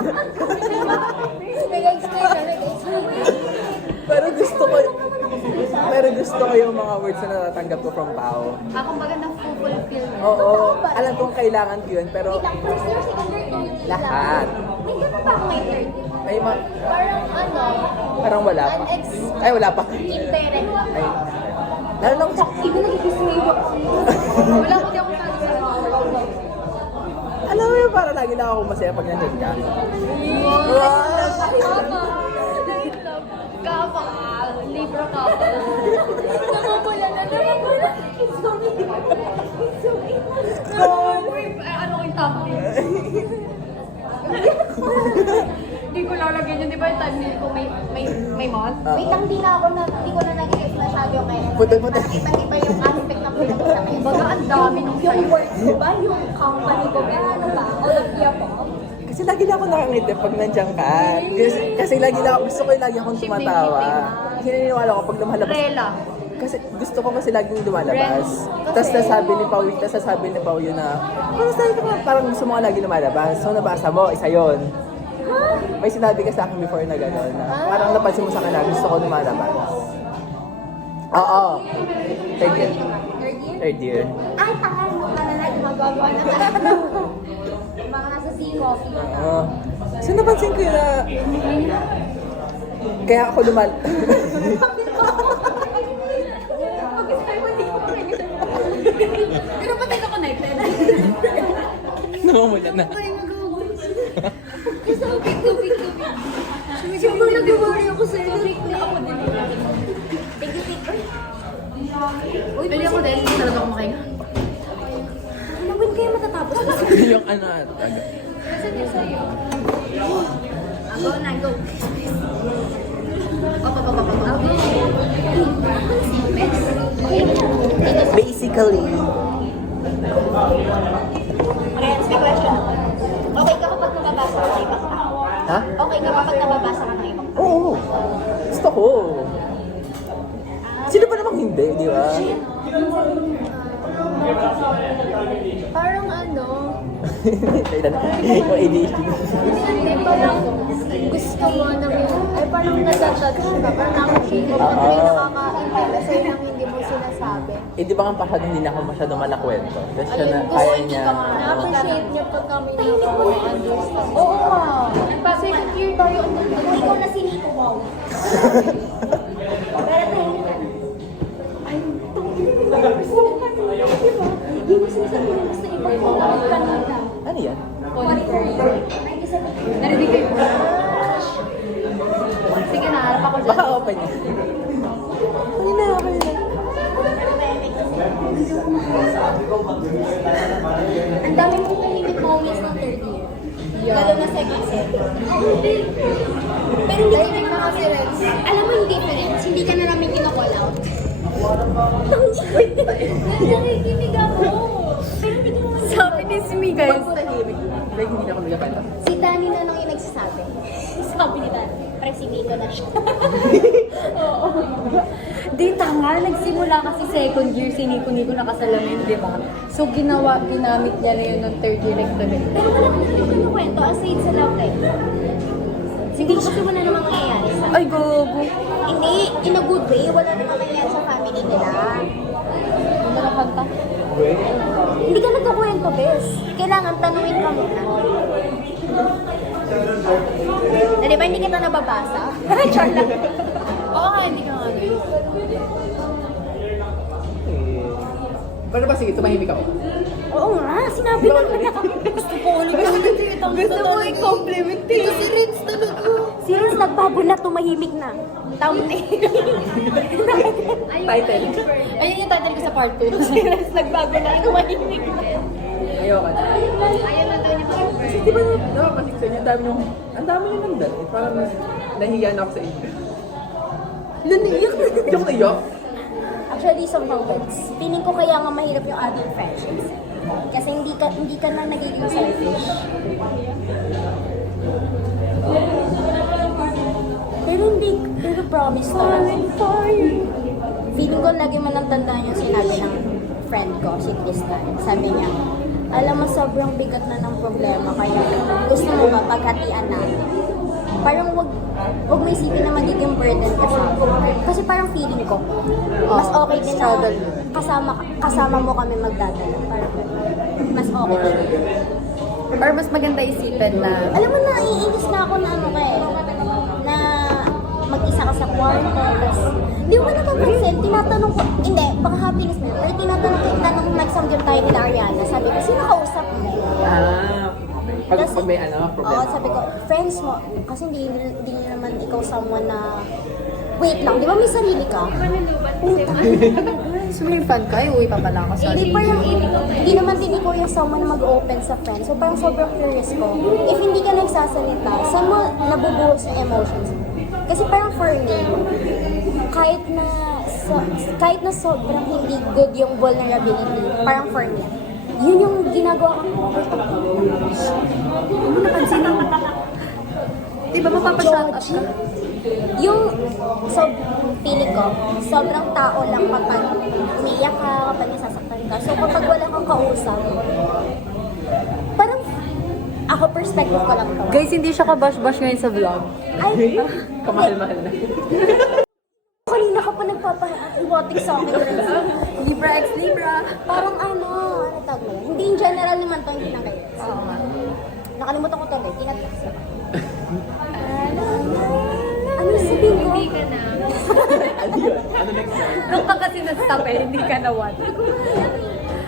Nag-explain ka, nag-explain. Pero gusto ko yung mga words na natatanggap ko from Pao. Ako baga na-fulfill. Oo, alam kong kailangan ko yun, pero Wait lang, first year, second year, third year lang. lahat. May gano'n pa ako ngayon, third. Ay, Parang ano, parang wala pa. an ex Ay, wala pa. intern. Ay, lalo lang sa... Iba nagigis na iba. Wala ko di ako nagsasabi. Alam mo yun, parang lagi lang ako masaya pag nandun ka. Kapa. Libro kapa. Namamula na. Ano yung thumbnail? Hindi ko lalagyan yun, di ba yung thumbnail ko may month? Wait lang, di ko na nag-get masyado yung kaya. Puti-puti. Iba-iba yung aspect ng pinag-usapin. Baga ang dami nung Yung sa'yo. work ko ba? Yung company ko ba? Ano ba? All of the above? Kasi lagi lang ako nakangiti pag nandiyan ka. Kasi lagi lang ako, gusto ko yung lagi akong tumatawa. Kasi naniniwala ko pag lumalabas. Rela. Kasi gusto ko kasi laging lumalabas. Tapos nasabi ni Pao yun na, parang gusto mo ka lagi lumalabas. So nabasa mo, isa yun. May sinabi ka sa akin before na gano'n, na parang napansin mo sa akin na gusto ko lumalabas. Oo. Third year. Third year. Ay, tangal mo ka na lang. Magagawa na mga nasa sea coffee. Oo. So napansin ko yun na, kaya ako Pero pati na connected. Namamula na. Sobrang nag-worry ako sa'yo. Na ako din. Tig-tig. Pwede ako dahil hindi talaga ako makahinga. Ano ba kayo matatapos? Yung ano, Kasi din sa'yo. Go na, go. basically, Friends, may question. Okay ka kapag nababasa ka ng ibang tao? ha? Okay ka kapag nababasa ka ng ibang tao? Oo. Gusto ko. Sino ba namang hindi, di ba? Parang ano, Yung ADHD. hindi parang gusto mo na ay parang natatouch ka, parang nakakasino pag may nakaka-interest sa'yo nang hindi mo sinasabi. Eh, di ba nga masyadong hindi na ako masyadong malakwento? Kasi siya na, Ayun, kaya gusto niya. na-appreciate niya pag kami nakaka-understand. Oo nga. Pa second year tayo, Kung ikaw na si Nico, wow. Pero tahimik ka. Ay, hindi mo sinasabi na mas na ibang tao kanina. Ano yan? Narinig kayo. Sige na, harap ako dyan. Baka open niya. Kanina, kanina. Ang dami mong tahimik moments ng third year. Lalo na second sem. Pero hindi ka na kasi alam mo yung difference, hindi ka na namin kinocall out. nakikinig ako. Pero hindi ka naman Sabi ni Simi guys. Like, hindi na ako nagkakanta. Si Danny na nung yung nagsasabi. Sabi ni Danny, parang si Nico na siya. Di tanga, nagsimula kasi second year si Nico nakasalamin, di ba? So ginamit niya na yun ng third year nagtuloy. Pero wala naman naman yung kwento, aside sa love life. Hindi ko kasi wala namang nangyayari sa... Ay, gogo. Hindi, in a good way, wala namang nangyayari sa family nila. Ano na kanta? Hindi ka nagkakwento, bes. Kailangan tanungin ka muna. Na di ba hindi kita nababasa? Char lang. Oo nga, hindi ka nga guys. Pero ba, sige, tumahimik ako. Oo nga, sinabi na ako. Gusto ko ulit gusto mo i-compliment eh. Ito si Ritz talaga. Si Riz nagbago na, tumahimik na. Thumbnail. Title. Ayun yung title ko sa part 2. Si Riz nagbago na, tumahimik na. Ayoko na. Ayaw na daw niya mag-impress. Kasi di ba, kasi sa inyo, ang dami nyo nandun. Eh, parang nahihiya na ako sa inyo. Naniyak na. Hindi ako naiyak. Actually, somehow gets. Feeling ko kaya nga mahirap yung adult friendships. Kasi hindi ka na nagiging selfish. Pero promise na. Feeling ko lagi man ang tandaan yung sinabi ng friend ko, si Tristan. Sabi niya, alam mo sobrang bigat na ng problema kaya gusto mo ba paghatian natin? Parang wag mo isipin na magiging burden ka sa akin. Kasi parang feeling ko, mas okay din na kasama mo kami magdadala. Parang mas okay din. Or mas maganda isipin na, Alam mo na, iinis na ako na ano na mag-isa ka sa kwarto, tapos, di mo ba napapansin, tinatanong ko, hindi, baka happiness na, pero tinatanong kung nag-samgyup tayo nila Ariana, sabi ko, sino kausap mo? Pag Kasi- may ano, Oo, problema. sabi ko, friends mo, kasi hindi naman ikaw someone na, wait lang, di ba may sarili ka? sumipad ka, ay uwi pa pala ako. Hindi Sorry. parang, hindi naman din ikaw yung someone na mag-open sa friends. So parang sobrang curious ko. If hindi ka nagsasalita, saan mo nabubuhos yung emotions? Kasi parang for me, kahit na sobrang hindi good yung vulnerability, parang for me, yun yung ginagawa ko. Ano napansin mo? Di ba mapapashut up ka? Yung feeling ko, sobrang tao lang kapag umiiyak ka, kapag nasasaktan ka. So kapag wala kang kausap, parang ako perspective ko lang to. Guys, hindi siya kabash-bash ngayon sa vlog. Ay, Kamahal-mahal na. kanina ka pa nagpapa-erotic sa akin. Libra x Libra. Parang ano tawag mo? Hindi in general naman to, hindi lang kayo. Oo nga. Nakalimutan ko to, guys. Ingat ka kasi. Ano sabihin ko? Hindi ka na. Ano yun? Ano next one? Nung ka kasi nag-stop eh, hindi ka na one.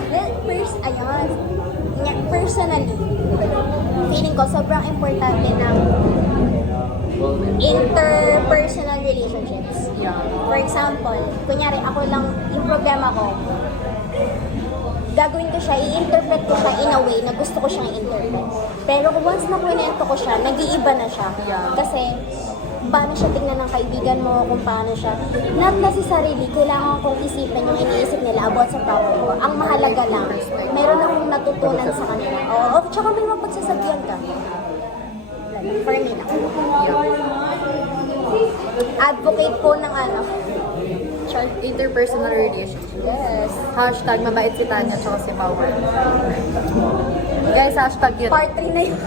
Well, first, ayun. Personally, feeling ko sobrang importante ng interpersonal relationships. Yeah. For example, kunyari ako lang, yung problema ko, gagawin ko siya, i-interpret ko siya in a way na gusto ko siyang i-interpret. Pero once na kwento ko siya, nag-iiba na siya. Yeah. Kasi, paano siya tingnan ng kaibigan mo, kung paano siya. Not necessarily, kailangan kong isipin yung iniisip nila about sa problem ko. Ang mahalaga lang, meron akong natutunan sa kanila. Oo, tsaka may mapagsasabihan ka. For me lang. Advocate po ng ano. Sure. Interpersonal relationship. Yes. Hashtag mabait si Tanya tsaka si Power. Guys, hashtag yun. Part 3 na yun.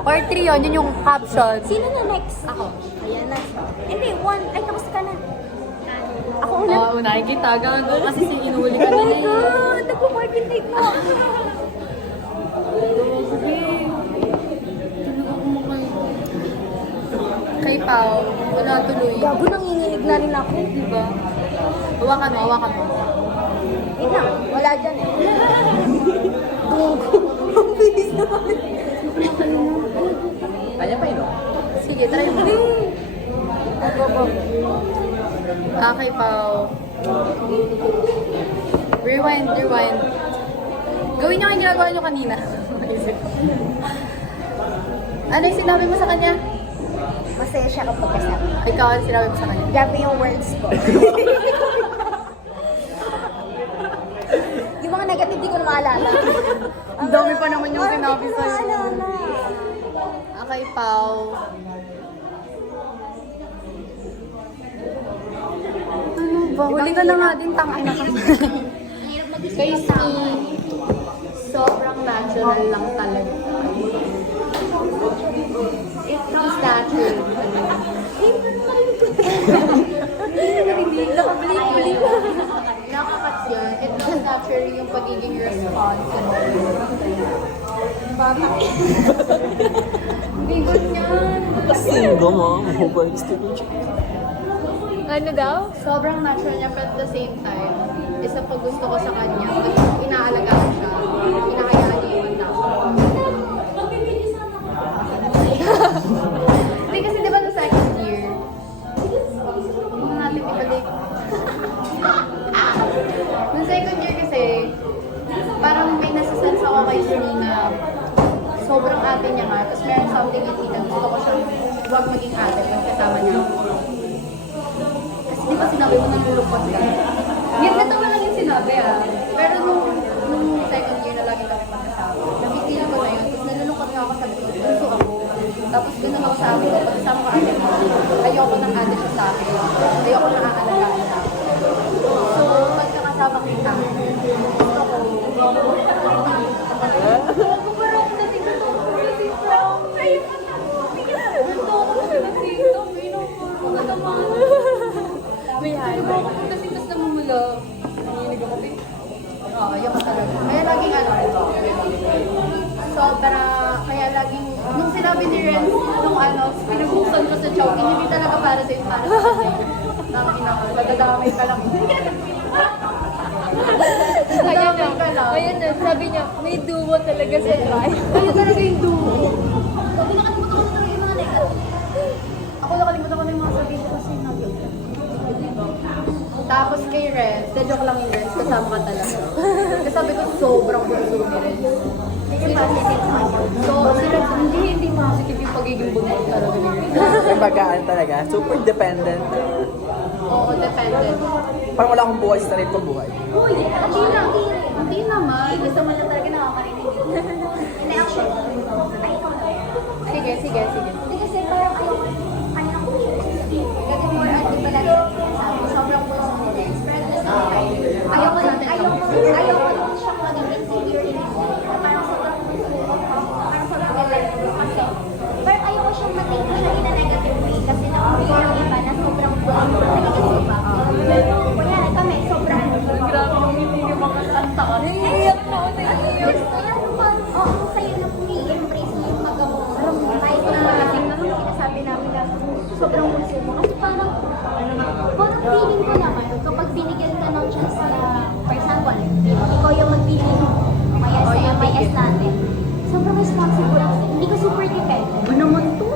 Part 3 yun, yun yung caption. Sino na next? Ako. Ayan na. Hindi, one. Ay, tapos ka na. Ako una. Oo, unahin kita. Gago kasi si inuli ka Oh na my eh. God! Nagpo-parking date mo. Kay Pao, wala tuloy. Gago, nanginginig na rin ako. Diba? Hawakan mo, hawakan mo. Yun lang. Wala dyan eh. Ang bilis naman. Kanya pa yun, no? Sige, try mo. Kay Pao. Rewind, rewind. Gawin niyo yung ginagawa niyo kanina. Ano yung sinabi mo sa kanya? Masaya siya kapag kasama. Ikaw, ano sinabi mo sa kanya? Grabe yung words ko. Yung mga negative, di ko na maalala. Ang dami pa naman yung sinabi Hindi ko sa'yo. maalala. Kay Pao. Ano ba? Huli ka na nga din, tangay na ka. Kay Steve, sobrang natural lang talaga. It comes natural. Nakakats yan. It comes naturally yung pagiging responsible. Hindi ganyan. Single mom, who works to be Ano daw? Sobrang natural niya, but at the same time, isa pag gusto ko sa kanya, inaalaga ko siya, hinahayaan niya yung tao. Hindi kasi di ba no second year, kung natin ibalik. Noong second year kasi, parang may nasa-sense ako kay Sunny na sobrang ate niya nga, tapos meron something in me na gusto ko siyang huwag maging ate pag kasama niya ako. Di ba sinabi mo nalulungkot ka? Yan, ganito mo lang yung sinabi Pero nung second year na lagi kami magkasama, nakikita ko na yun. Tapos nalulungkot nga ako, sabi ko, gusto ako. Tapos ganun ako sa akin ko, pag kasama ko ate mo, ayoko ng ate siya sa akin. Ayoko na aalagaan siya. So, pagka kasama kita, gusto ko, parang dating ko kasi from, ayoko na. Ganito ako sa dito, maganda mga. May hari. Kasi mas namumula. Nanginig ako. Ayoko talaga. Kaya laging ano, sobrang sobra, kaya laging, nung sinabi ni Ren, nung ano, pinubuksan ko sa Chowking, hindi talaga para sa'yo, para sa kanya. Nangin ako, magdadamay ka lang. Ayun na, ka lang. ayun na, sabi niya, may duo talaga sa drive. Ayun talaga yung duo. Sabi nakalimutan ko na talaga yung mga negative. Ako nakalimutan ko na yung mga sabihin ko kasi nag- Tapos kay Ren, sa joke lang yung Ren, kasama ka talaga. Kasi sabi ko, sobrang bunso ni Ren. Hindi ba positive sa kanya? So, si Ren, hindi positive yung pagiging bunso talaga ni Ren. Kumbagaan talaga. Super dependent. Oo, dependent. Parang wala akong buhay sa sarili kong buhay. Uy, Hindi naman. gusto mo lang talaga nakakarinig. Hindi, actually, ay, ikaw na. Sige. Hindi kasi parang ayoko, kanina ko kasi more at iba lagi sabi, sobrang puso mo din. Ayoko lang siyang maging experience. Parang sobrang puso mo, parang sobrang galang mo kasi. Pero ayoko siyang mag-take siya in a negative way kasi nakakita ng iba na sobrang negative ba. Kunyari kami, sobrang Grabe yung hindi yung mga kanta. Naiiyak na ako, naiiyak. Oo, sa'yo na i-embrace mo yung paggamot. Kahit na malaking na yung sinasabi namin na sobrang puso mo. Kasi parang feeling ko naman, kapag binigyan ka ng chance na, for example, ikaw yung magpili mo, kaya sa MIS natin, sobrang responsible. Hindi ka super dependent. Ano naman to?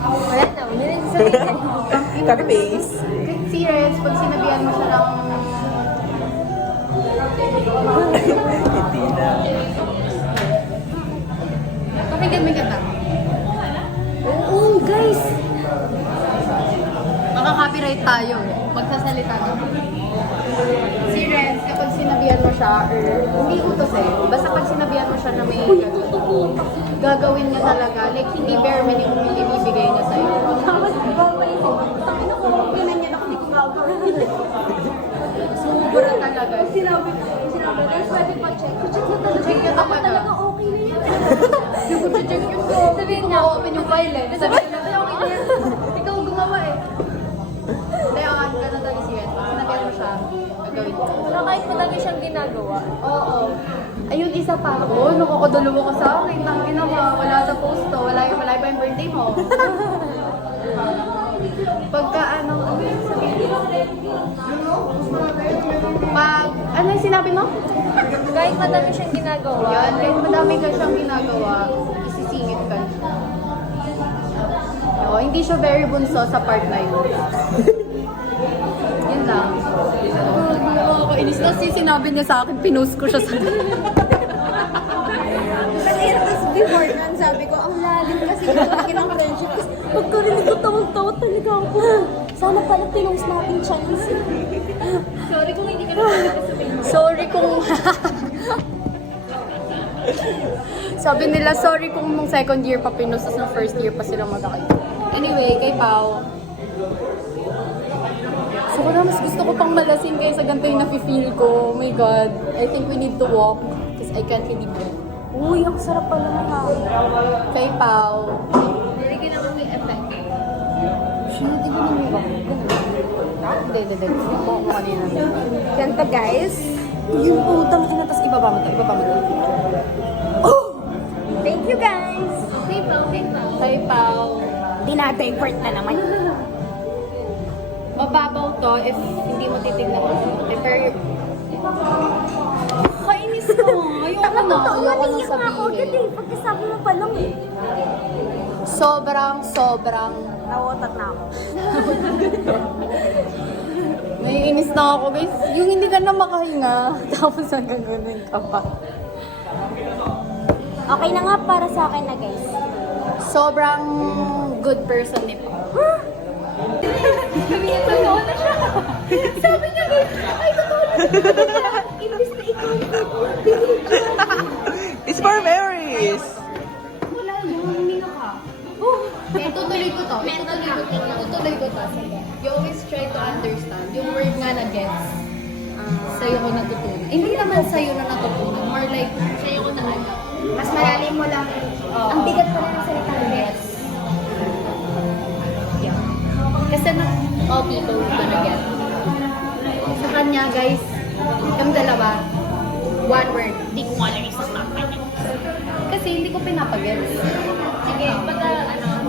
Wala na, yun yung sasabihin. Copy paste. Si Ren, pag sinabihan mo siya ng Hindi na. pakinggan mo yung kanta. Oo, guys! Makaka-copyright tayo. Magsasalita na. Si Renz, kapag sinabihan mo siya, or hindi utos eh, basta pag sinabihan mo siya na may gagawin niya talaga, like hindi bare minimum yung ibibigay niya sa'yo. Tapos, papaisip, tangin ako, ganyan ako, hindi ko gagawin. Sobra talaga. Sinabi, guys, pwede pa check. Check na talaga. Check niya Ako talaga. talaga okay na yan. Yung check yung sabihin niya, open yung file eh. Sabihin niya, okay na yan. Ikaw gumawa eh. Hindi, ganun talaga si Renz. Pag sinabihan mo siya, gagawin niya. Wala kahit madami siyang ginagawa. Oo. Ayun, isa pa ako. Nakakadalawa ka sa akin. Tangin na wala sa post to. Wala pa yung birthday mo. Pagka ano sabihin pag, ano yung sinabi mo? Kahit madami siyang ginagawa. Yan, kahit madami ka siyang ginagawa, isisingit ka. Oo, hindi siya very bunso sa part na yun. Yun lang. Nakakainis. Tapos yung sinabi niya sa akin, pinost ko siya sa Kasi tapos before nun, sabi ko, ang lalim kasi yung ng friendship. Kasi pagkarinig ko, tawag-tawag talaga ako. Sana pala pinost natin chance. Sorry kung hindi ka na sabihin. Sorry kung... Sabi nila, sorry kung nung second year pa pinustos, nung first year pa sila magkakayo. Anyway, kay Pao. So, mas gusto ko pang malasin kaysa ganito yung nafe-feel ko. Oh my God. I think we need to walk because I can't really breathe. Uy, ang sarap pala ng hangin. Kay Pao. Nilagyan naman may effect. Shit, di ba naman ba? Hindi. Gusto ko kung kanina. Ganito guys. Yung putang ina, tapos ibaba mo to. Oh! Thank you guys! Kay Pao. Dinadivert na naman. Mababaw to if hindi mo titignan mo. Pero kainis ko. Ayoko na. Totoo, Ayoko na naiyak na ako agad sabihin. eh. Pagkasabi mo pa lang eh. Sobrang. Nawotat na ako. Naiinis na ako guys. Yung hindi ka na makahinga. Tapos hanggang ganun ka pa. Okay na nga para sa akin na guys. Sobrang good person ni Pao. Sabi niya, totoo na siya. Sabi niya, ay, totoo na siya. Imbis na ikaw yung It's for Marys! wala yun, huminga ka. Oh, Tutuloy ko to. Tutuloy ko to. You always try to understand. Yung word nga na gets, sa'yo ko natutunan. Hindi naman sa'yo na natutunan. More like, sa'yo ko na alam. mas malalim mo lang. Ang bigat pala ng salitang gets. Yeah. Kasi not all people gonna get. Sa kanya, guys, yung dalawa, one word, di ko alam isa sa kanya. Kasi hindi ko ko pinapagets. Sige, pag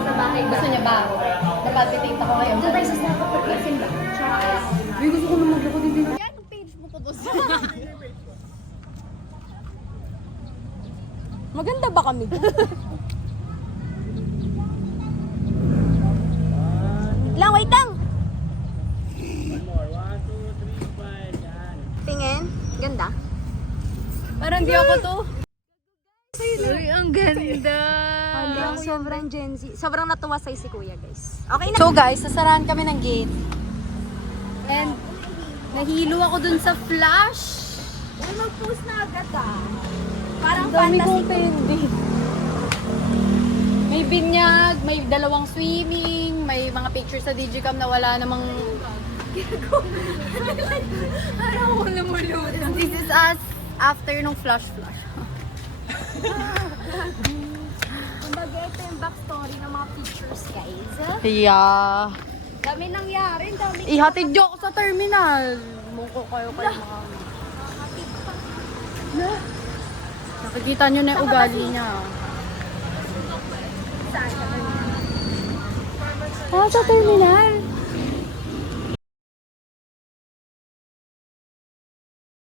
sa bahay ba? Gusto niya ba? Napatitinta ko ngayon. Doon tayo sa snap kapag isin ba? Uy, gusto ko naman ako din. Yan ang page mo ko to. Maganda ba kami? Wait lang. Tingin. Ganda. Parang di ako to. Uy, ang ganda. Sobrang Gen Z. Sobrang natuwa sa'yo si Kuya, guys. Okay na. So guys, sasarahan kami ng gate. And nahilo ako dun sa flash. Uy, mag-post na agad Parang Dami fantasy. kong pending. May binyag, may dalawang swimming, may mga pictures sa Digicam na wala namang... Ano ako lumulot? This is us after nung flash. Kumbaga, ito yung backstory ng mga pictures, guys. Yeah. Dami nangyari, dami. Ihatid niyo ako sa terminal. Mungko kayo mga... Nakikita niyo na yung ugali niya. Sa terminal.